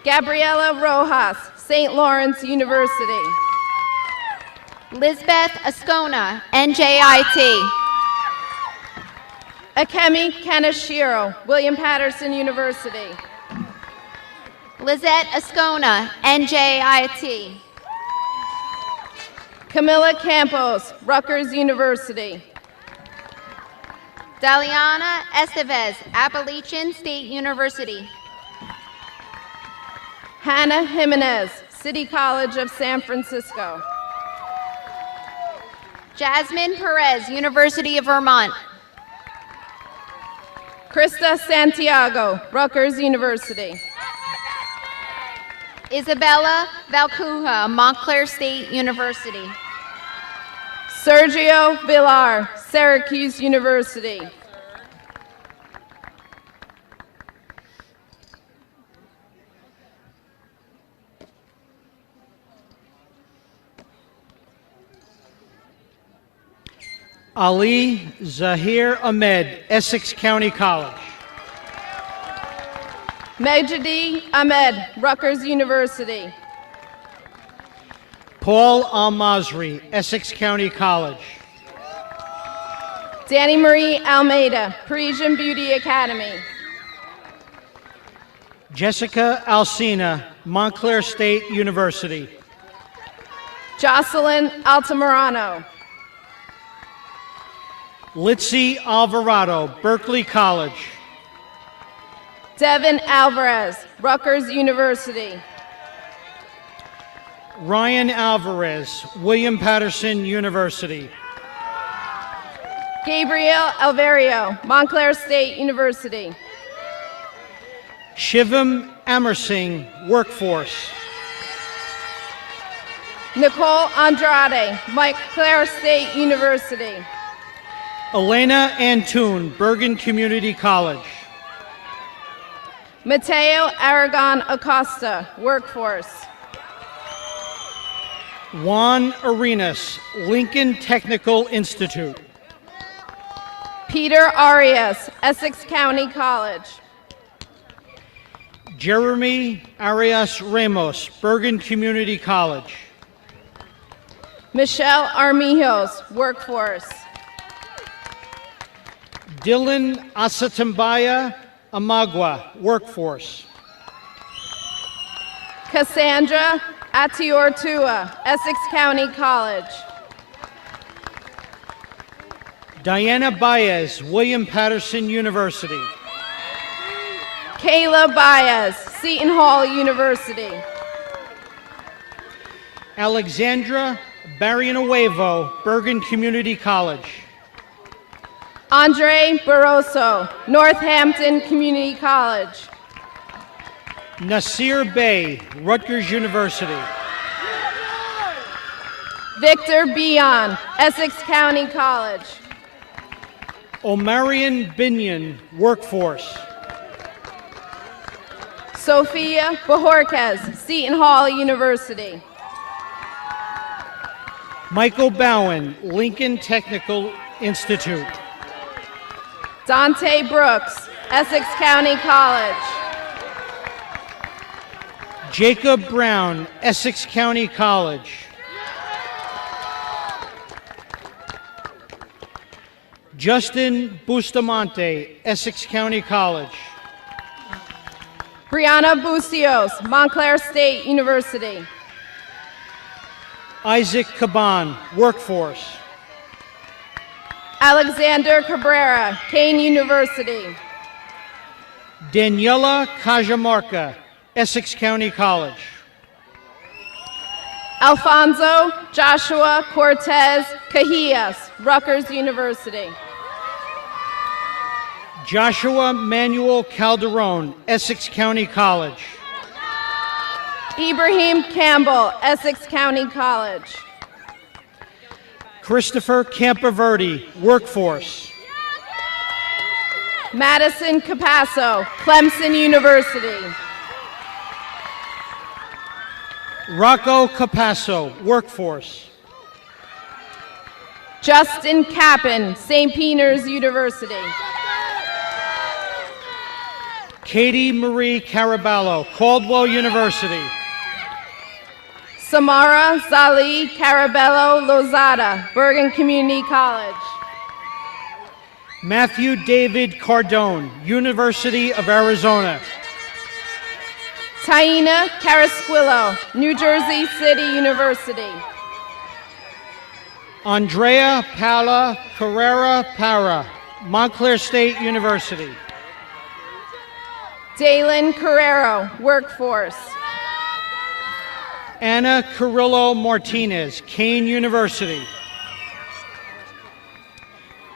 Gabriela Rojas, St. Lawrence University. Lisbeth Ascona, NJIT. Akemi Kaneshiro, William Patterson University. Lizette Ascona, NJIT. Camila Campos, Rutgers University. Daliana Estevez, Appalachian State University. Hannah Jimenez, City College of San Francisco. Jasmine Perez, University of Vermont. Krista Santiago, Rutgers University. Isabella Valcuja, Montclair State University. Sergio Villar, Syracuse University. Ali Zahir Ahmed, Essex County College. Mejdi Ahmed, Rutgers University. Paul Al-Masri, Essex County College. Danny Marie Almeida, Parisian Beauty Academy. Jessica Alsina, Montclair State University. Jocelyn Altamirano. Litzy Alvarado, Berkeley College. Devin Alvarez, Rutgers University. Ryan Alvarez, William Patterson University. Gabriel Alverio, Montclair State University. Shivam Amersing, Workforce. Nicole Andrade, Montclair State University. Elena Antun, Bergen Community College. Mateo Aragon Acosta, Workforce. Juan Arenas, Lincoln Technical Institute. Peter Arias, Essex County College. Jeremy Arias Ramos, Bergen Community College. Michelle Armijos, Workforce. Dylan Asatambaya Amagua, Workforce. Cassandra Atiortua, Essex County College. Diana Baez, William Patterson University. Kayla Baez, Seton Hall University. Alexandra Barrionuevo, Bergen Community College. Andre Barroso, Northampton Community College. Nasir Bey, Rutgers University. Victor Bion, Essex County College. Omarion Binion, Workforce. Sophia Bajorquez, Seton Hall University. Michael Bowen, Lincoln Technical Institute. Dante Brooks, Essex County College. Jacob Brown, Essex County College. Justin Bustamante, Essex County College. Brianna Bucios, Montclair State University. Isaac Caban, Workforce. Alexander Cabrera, Kane University. Daniela Cajamarca, Essex County College. Alfonso Joshua Cortez Cajias, Rutgers University. Joshua Manuel Calderon, Essex County College. Ibrahim Campbell, Essex County College. Christopher Campoverde, Workforce. Madison Capasso, Clemson University. Rocco Capasso, Workforce. Justin Kappen, St. Peter's University. Katie Marie Caraballo, Caldwell University. Samara Zali Carabello Lozada, Bergen Community College. Matthew David Cardone, University of Arizona. Taina Carasquillo, New Jersey City University. Andrea Paula Carrera Para, Montclair State University. Dalen Carrero, Workforce. Anna Carrillo Martinez, Kane University.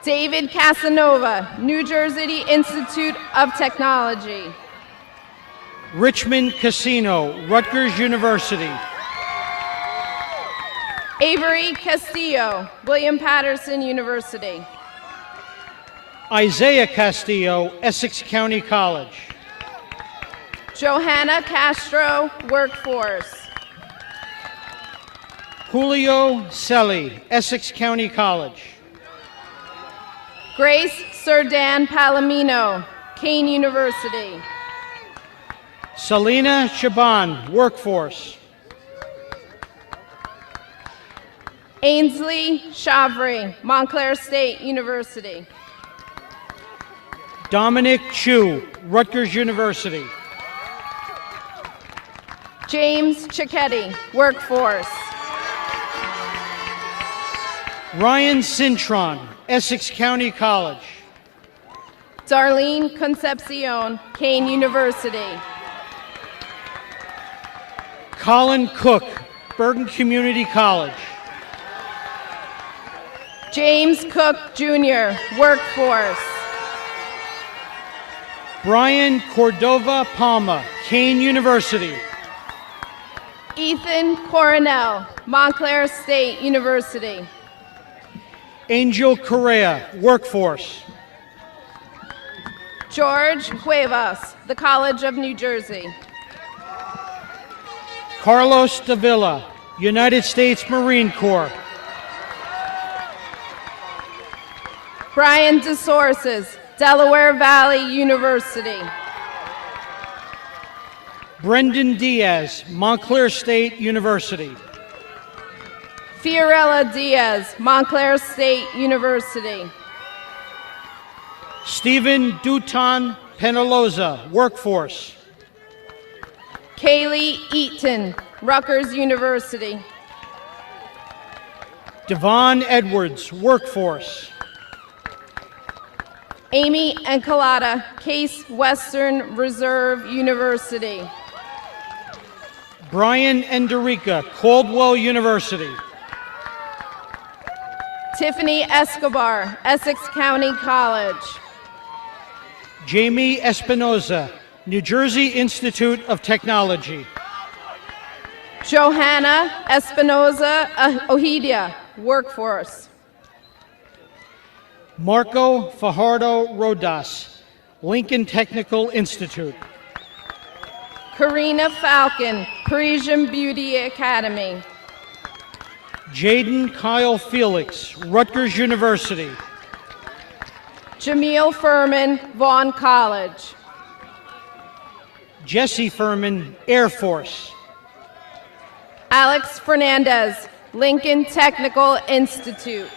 David Casanova, New Jersey Institute of Technology. Richmond Casino, Rutgers University. Avery Castillo, William Patterson University. Isaiah Castillo, Essex County College. Johanna Castro, Workforce. Julio Selly, Essex County College. Grace Serdan Palomino, Kane University. Selena Shaban, Workforce. Ainsley Chavry, Montclair State University. Dominic Chu, Rutgers University. James Cicchetti, Workforce. Ryan Cintron, Essex County College. Darlene Concepcion, Kane University. Colin Cook, Bergen Community College. James Cook Jr., Workforce. Brian Cordova Palma, Kane University. Ethan Coronel, Montclair State University. Angel Correa, Workforce. George Cuevas, the College of New Jersey. Carlos Davila, United States Marine Corps. Brian DeSources, Delaware Valley University. Brendan Diaz, Montclair State University. Fiorella Diaz, Montclair State University. Stephen Duton Penaloza, Workforce. Kaylee Eaton, Rutgers University. Devon Edwards, Workforce. Amy Encolada, Case Western Reserve University. Brian Enderica, Caldwell University. Tiffany Escobar, Essex County College. Jamie Espinoza, New Jersey Institute of Technology. Johanna Espinoza Ohidia, Workforce. Marco Fajardo Rodas, Lincoln Technical Institute. Karina Falcon, Parisian Beauty Academy. Jaden Kyle Felix, Rutgers University. Jameel Furman, Vaughn College. Jesse Furman, Air Force. Alex Fernandez, Lincoln Technical Institute.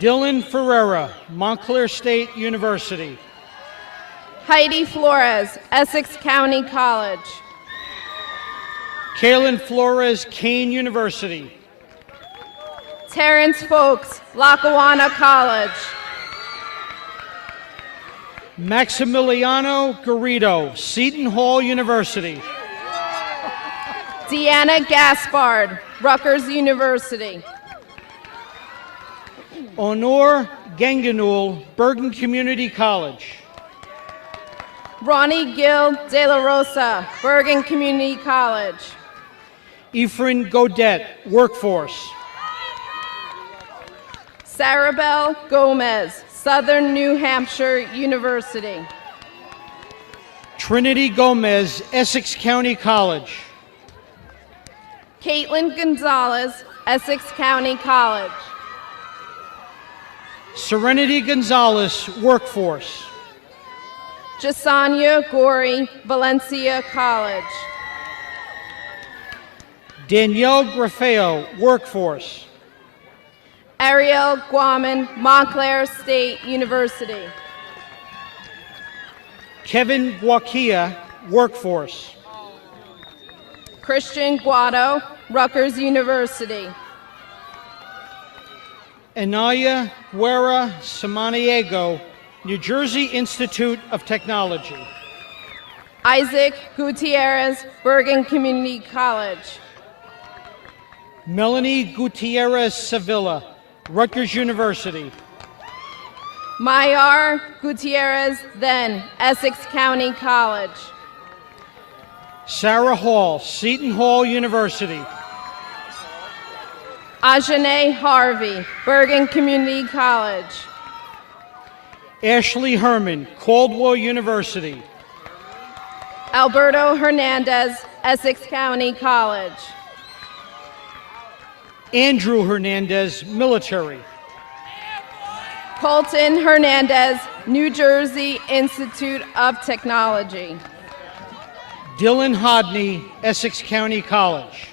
Dylan Ferreira, Montclair State University. Heidi Flores, Essex County College. Kaylin Flores, Kane University. Terrence Folks, Lackawanna College. Maximiliano Garrido, Seton Hall University. Deanna Gaspard, Rutgers University. Honor Ganganul, Bergen Community College. Ronnie Gill De La Rosa, Bergen Community College. Efrain Godet, Workforce. Sarabelle Gomez, Southern New Hampshire University. Trinity Gomez, Essex County College. Caitlin Gonzalez, Essex County College. Serenity Gonzalez, Workforce. Jasanya Gori, Valencia College. Danielle Grafeo, Workforce. Ariel Guaman, Montclair State University. Kevin Guaquia, Workforce. Christian Guado, Rutgers University. Anaya Guerra Samaniego, New Jersey Institute of Technology. Isaac Gutierrez, Bergen Community College. Melanie Gutierrez Sevilla, Rutgers University. Mayar Gutierrez, then Essex County College. Sarah Hall, Seton Hall University. Ajane Harvey, Bergen Community College. Ashley Herman, Caldwell University. Alberto Hernandez, Essex County College. Andrew Hernandez, Military. Colton Hernandez, New Jersey Institute of Technology. Dylan Hodney, Essex County College.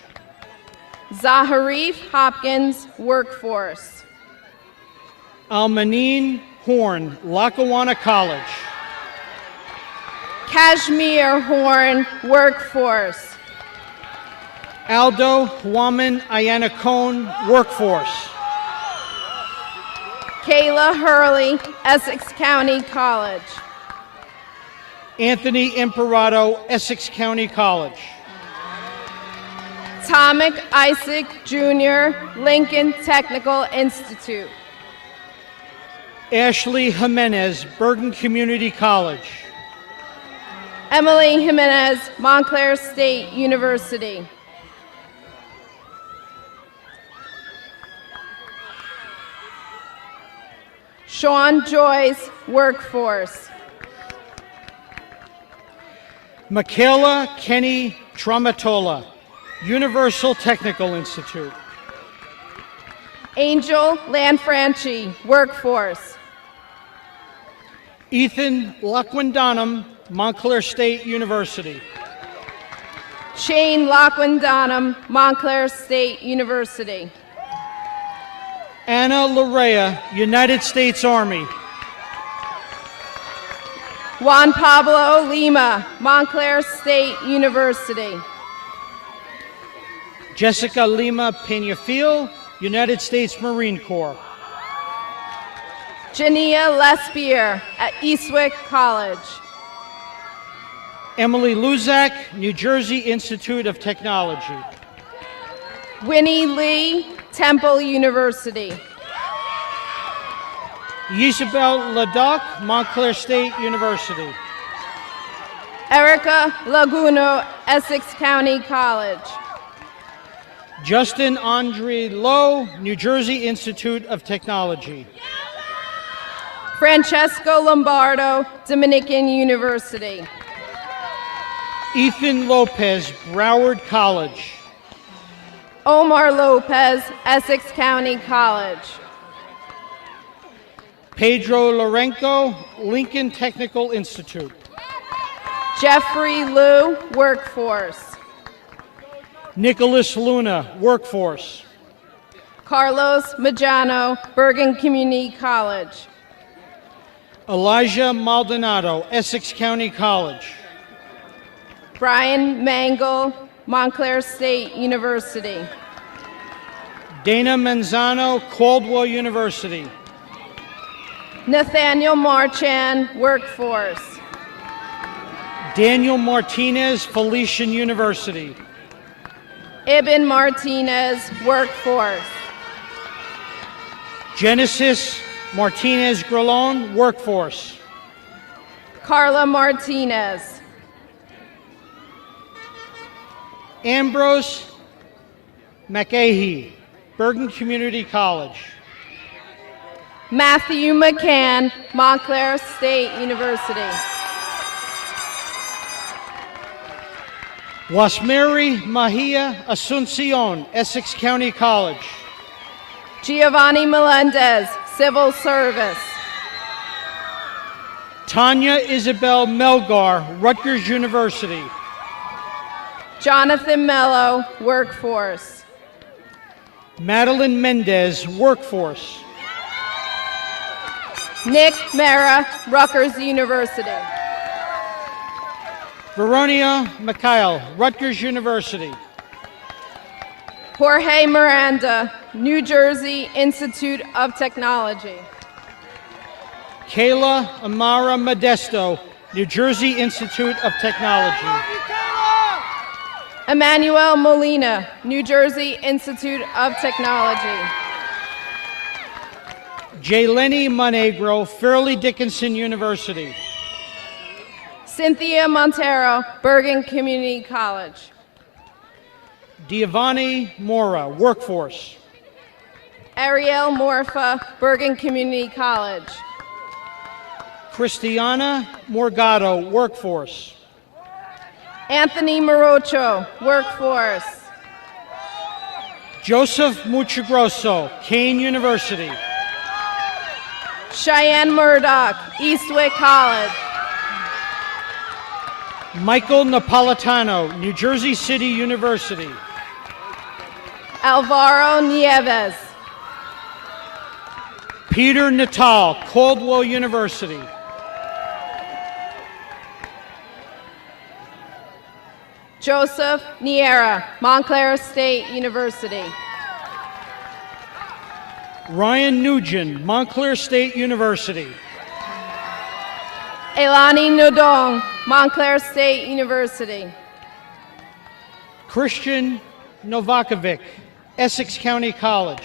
Zaharif Hopkins, Workforce. Almanine Horn, Lackawanna College. Kashmir Horn, Workforce. Aldo Huaman Ayanacone, Workforce. Kayla Hurley, Essex County College. Anthony Imperato, Essex County College. Tomic Isaac Jr., Lincoln Technical Institute. Ashley Jimenez, Bergen Community College. Emily Jimenez, Montclair State University. Sean Joyce, Workforce. Michaela Kenny Tramatola, Universal Technical Institute. Angel Lanfranchi, Workforce. Ethan Laquindonham, Montclair State University. Shane Laquindonham, Montclair State University. Anna Larea, United States Army. Juan Pablo Lima, Montclair State University. Jessica Lima Peñafiel, United States Marine Corps. Jania Lespier at Eastwick College. Emily Luzak, New Jersey Institute of Technology. Winnie Lee, Temple University. Isabel Ladoc, Montclair State University. Erica Laguno, Essex County College. Justin Andre Lowe, New Jersey Institute of Technology. Francesco Lombardo, Dominican University. Ethan Lopez, Broward College. Omar Lopez, Essex County College. Pedro Lorenco, Lincoln Technical Institute. Jeffrey Liu, Workforce. Nicholas Luna, Workforce. Carlos Majano, Bergen Community College. Elijah Maldonado, Essex County College. Brian Mangle, Montclair State University. Dana Manzano, Caldwell University. Nathaniel Marchand, Workforce. Daniel Martinez, Felician University. Ibn Martinez, Workforce. Genesis Martinez Grillon, Workforce. Carla Martinez. Ambrose McAhee, Bergen Community College. Matthew McCann, Montclair State University. Wasmeri Mahia Asuncion, Essex County College. Giovanni Melendez, Civil Service. Tanya Isabel Melgar, Rutgers University. Jonathan Mello, Workforce. Madeline Mendez, Workforce. Nick Mera, Rutgers University. Veronia Mikhail, Rutgers University. Jorge Miranda, New Jersey Institute of Technology. Kayla Amara Modesto, New Jersey Institute of Technology. Emmanuel Molina, New Jersey Institute of Technology. Jayleni Monegro, Fairleigh Dickinson University. Cynthia Montero, Bergen Community College. Giovanni Mora, Workforce. Ariel Morfa, Bergen Community College. Christiana Morgado, Workforce. Anthony Morocho, Workforce. Joseph Muchagrosso, Kane University. Cheyenne Murdoch, Eastwick College. Michael Napolitano, New Jersey City University. Alvaro Nieves. Peter Natal, Caldwell University. Joseph Niera, Montclair State University. Ryan Nugent, Montclair State University. Elani Nodong, Montclair State University. Christian Novakovic, Essex County College.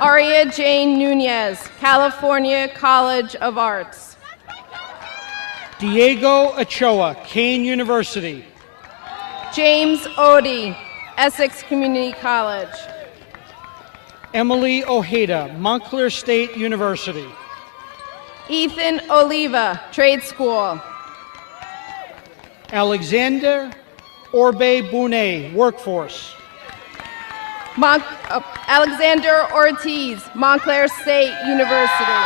Aria Jane Nunez, California College of Arts. Diego Ochoa, Kane University. James Odie, Essex Community College. Emily Ojeda, Montclair State University. Ethan Oliva, Trade School. Alexander Orbe Bonet, Workforce. Alexander Ortiz, Montclair State University.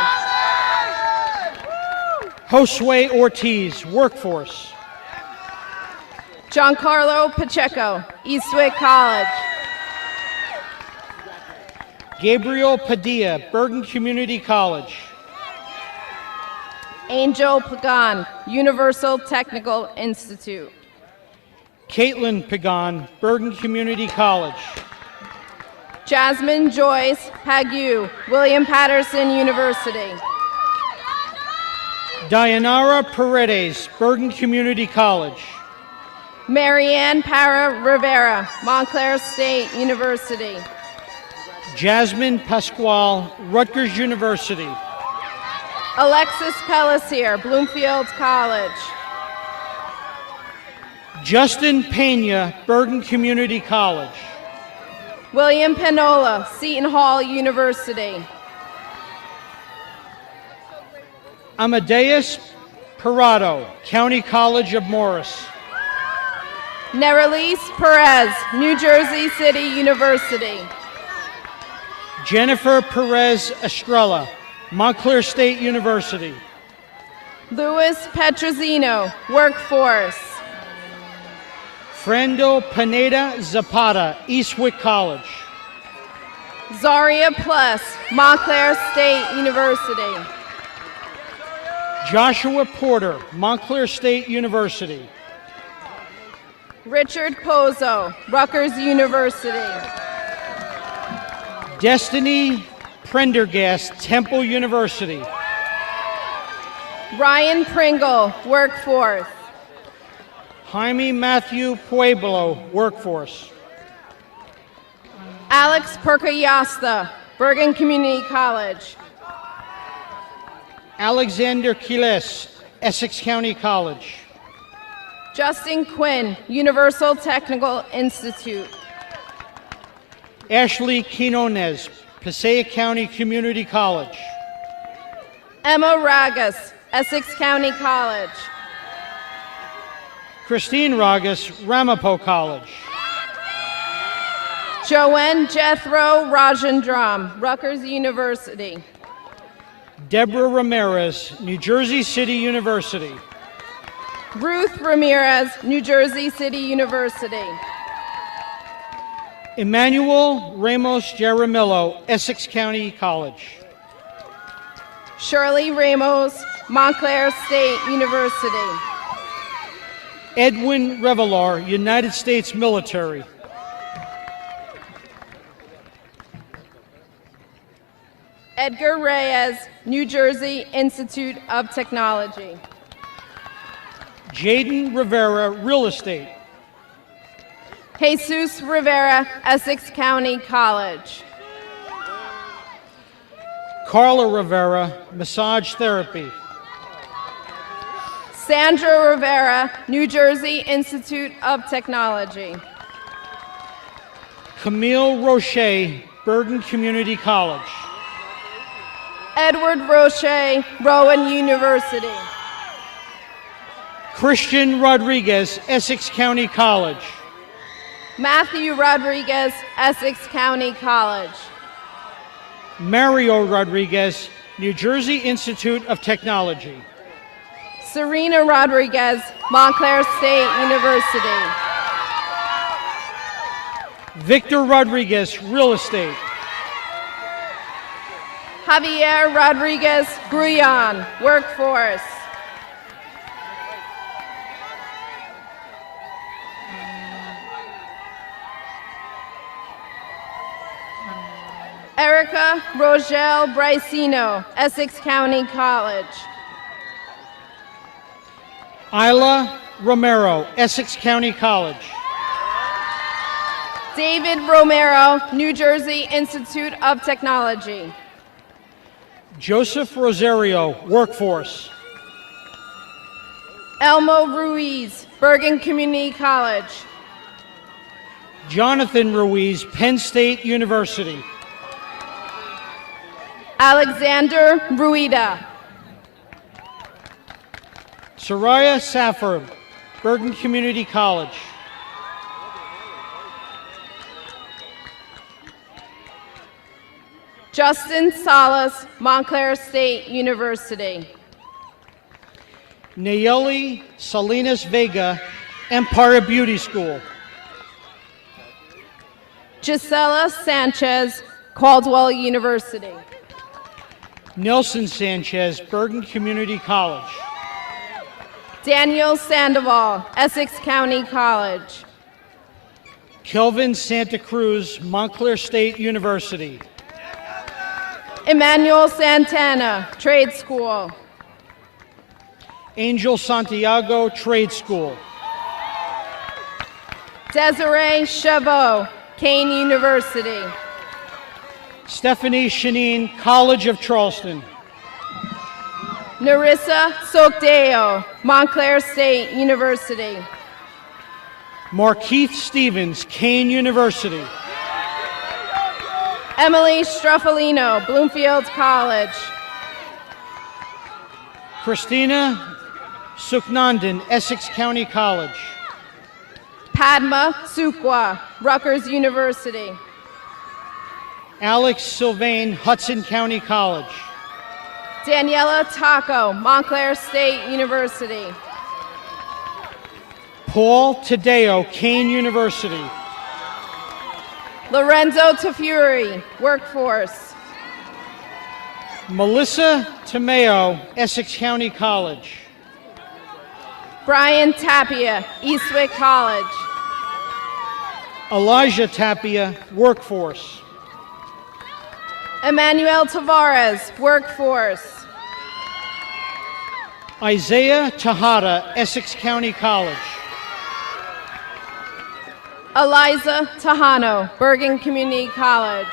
Josue Ortiz, Workforce. Giancarlo Pacheco, Eastwick College. Gabriel Padilla, Bergen Community College. Angel Pagan, Universal Technical Institute. Caitlin Pagan, Bergen Community College. Jasmine Joyce Hagu, William Patterson University. Dayanara Paredes, Bergen Community College. Marianne Para Rivera, Montclair State University. Jasmine Pasquale, Rutgers University. Alexis Pellisier, Bloomfield College. Justin Pena, Bergen Community College. William Penola, Seton Hall University. Amadeus Parado, County College of Morris. Nerelise Perez, New Jersey City University. Jennifer Perez Estrella, Montclair State University. Luis Petrosino, Workforce. Frando Pineda Zapata, Eastwick College. Zaria Plus, Montclair State University. Joshua Porter, Montclair State University. Richard Pozo, Rutgers University. Destiny Prendergast, Temple University. Ryan Pringle, Workforce. Jaime Matthew Pueblo, Workforce. Alex Percayasta, Bergen Community College. Alexander Quiles, Essex County College. Justin Quinn, Universal Technical Institute. Ashley Quinones, Passaic County Community College. Emma Ragas, Essex County College. Christine Ragas, Ramapo College. Joanne Jethro Rajendram, Rutgers University. Deborah Ramirez, New Jersey City University. Ruth Ramirez, New Jersey City University. Emmanuel Ramos Jaramillo, Essex County College. Shirley Ramos, Montclair State University. Edwin Revelar, United States Military. Edgar Reyes, New Jersey Institute of Technology. Jaden Rivera, Real Estate. Jesus Rivera, Essex County College. Carla Rivera, Massage Therapy. Sandra Rivera, New Jersey Institute of Technology. Camille Roche, Bergen Community College. Edward Roche, Rowan University. Christian Rodriguez, Essex County College. Matthew Rodriguez, Essex County College. Mario Rodriguez, New Jersey Institute of Technology. Serena Rodriguez, Montclair State University. Victor Rodriguez, Real Estate. Javier Rodriguez Gruyan, Workforce. Erica Rogel Bricino, Essex County College. Isla Romero, Essex County College. David Romero, New Jersey Institute of Technology. Joseph Rosario, Workforce. Elmo Ruiz, Bergen Community College. Jonathan Ruiz, Penn State University. Alexander Ruida. Soraya Safford, Bergen Community College. Justin Salas, Montclair State University. Nayeli Salinas Vega, Empire Beauty School. Gisela Sanchez, Caldwell University. Nelson Sanchez, Bergen Community College. Daniel Sandoval, Essex County College. Kelvin Santa Cruz, Montclair State University. Emmanuel Santana, Trade School. Angel Santiago, Trade School. Desiree Chavot, Kane University. Stephanie Shanine, College of Charleston. Narissa Sokdeo, Montclair State University. Markeith Stevens, Kane University. Emily Struffolino, Bloomfield College. Christina Suknandan, Essex County College. Padma Sukwa, Rutgers University. Alex Sylvain, Hudson County College. Daniela Taco, Montclair State University. Paul Tadeo, Kane University. Lorenzo Tafuri, Workforce. Melissa Tomeo, Essex County College. Brian Tapia, Eastwick College. Elijah Tapia, Workforce. Emmanuel Tavares, Workforce. Isaiah Tejada, Essex County College. Eliza Tejano, Bergen Community College.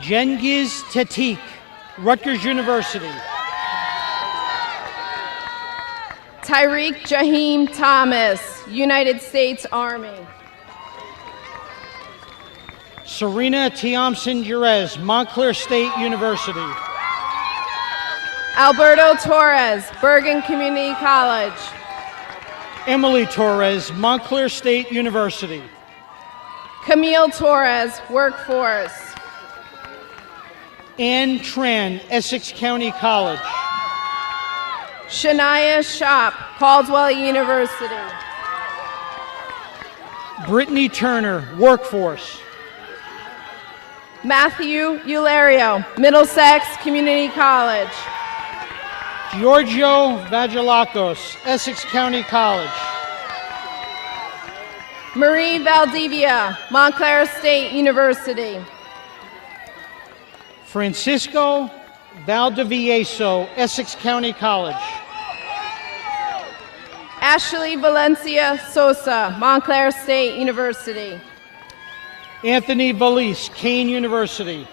Jengiz Tetik, Rutgers University. Tyreek Jaheim Thomas, United States Army. Serena Tiomson Jerez, Montclair State University. Alberto Torres, Bergen Community College. Emily Torres, Montclair State University. Camille Torres, Workforce. Ann Tran, Essex County College. Shania Shop, Caldwell University. Brittany Turner, Workforce. Matthew Eulerio, Middlesex Community College. Giorgio Vagelakos, Essex County College. Marie Valdivia, Montclair State University. Francisco Valdivieso, Essex County College. Ashley Valencia Sosa, Montclair State University. Anthony Valise, Kane University.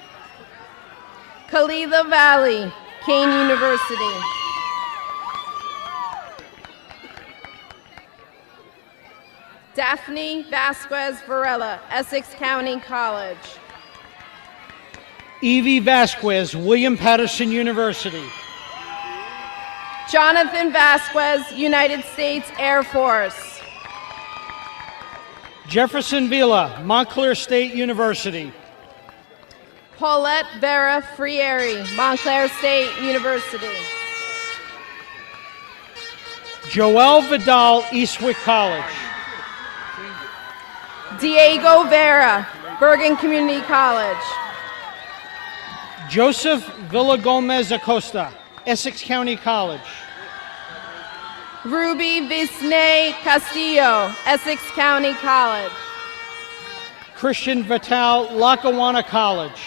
Kalila Valley, Kane University. Daphne Vasquez Varela, Essex County College. Evie Vasquez, William Patterson University. Jonathan Vasquez, United States Air Force. Jefferson Villa, Montclair State University. Paulette Vera Frieri, Montclair State University. Joel Vidal, Eastwick College. Diego Vera, Bergen Community College. Joseph Villagomez Acosta, Essex County College. Ruby Visney Castillo, Essex County College. Christian Vital, Lackawanna College.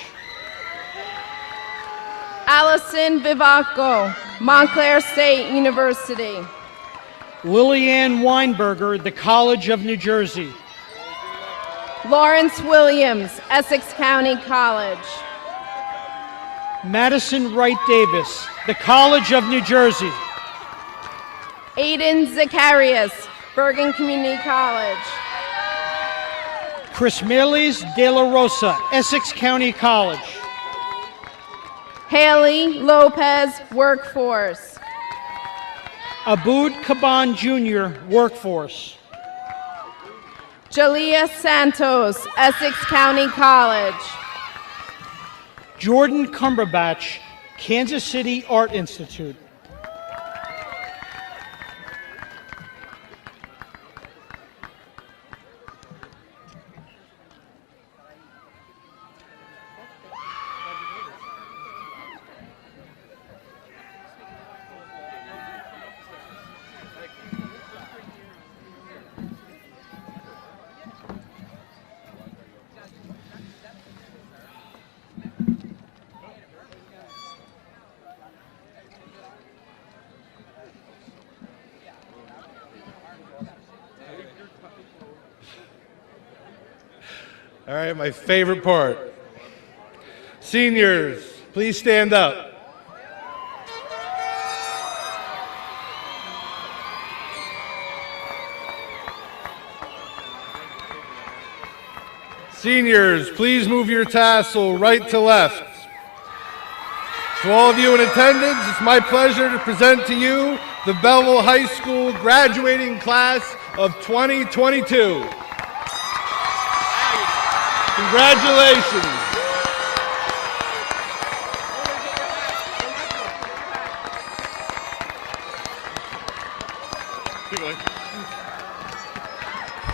Allison Vivaco, Montclair State University. Lillian Weinberger, the College of New Jersey. Lawrence Williams, Essex County College. Madison Wright Davis, the College of New Jersey. Aiden Zacharias, Bergen Community College. Chris Meirles de la Rosa, Essex County College. Haley Lopez, Workforce. Aboud Kaban Jr., Workforce. Jalea Santos, Essex County College. Jordan Cumberbatch, Kansas City Art Institute. All right, my favorite part. Seniors, please stand up. Seniors, please move your tassel right to left. To all of you in attendance, it's my pleasure to present to you the Belleville High School graduating class of 2022. Congratulations.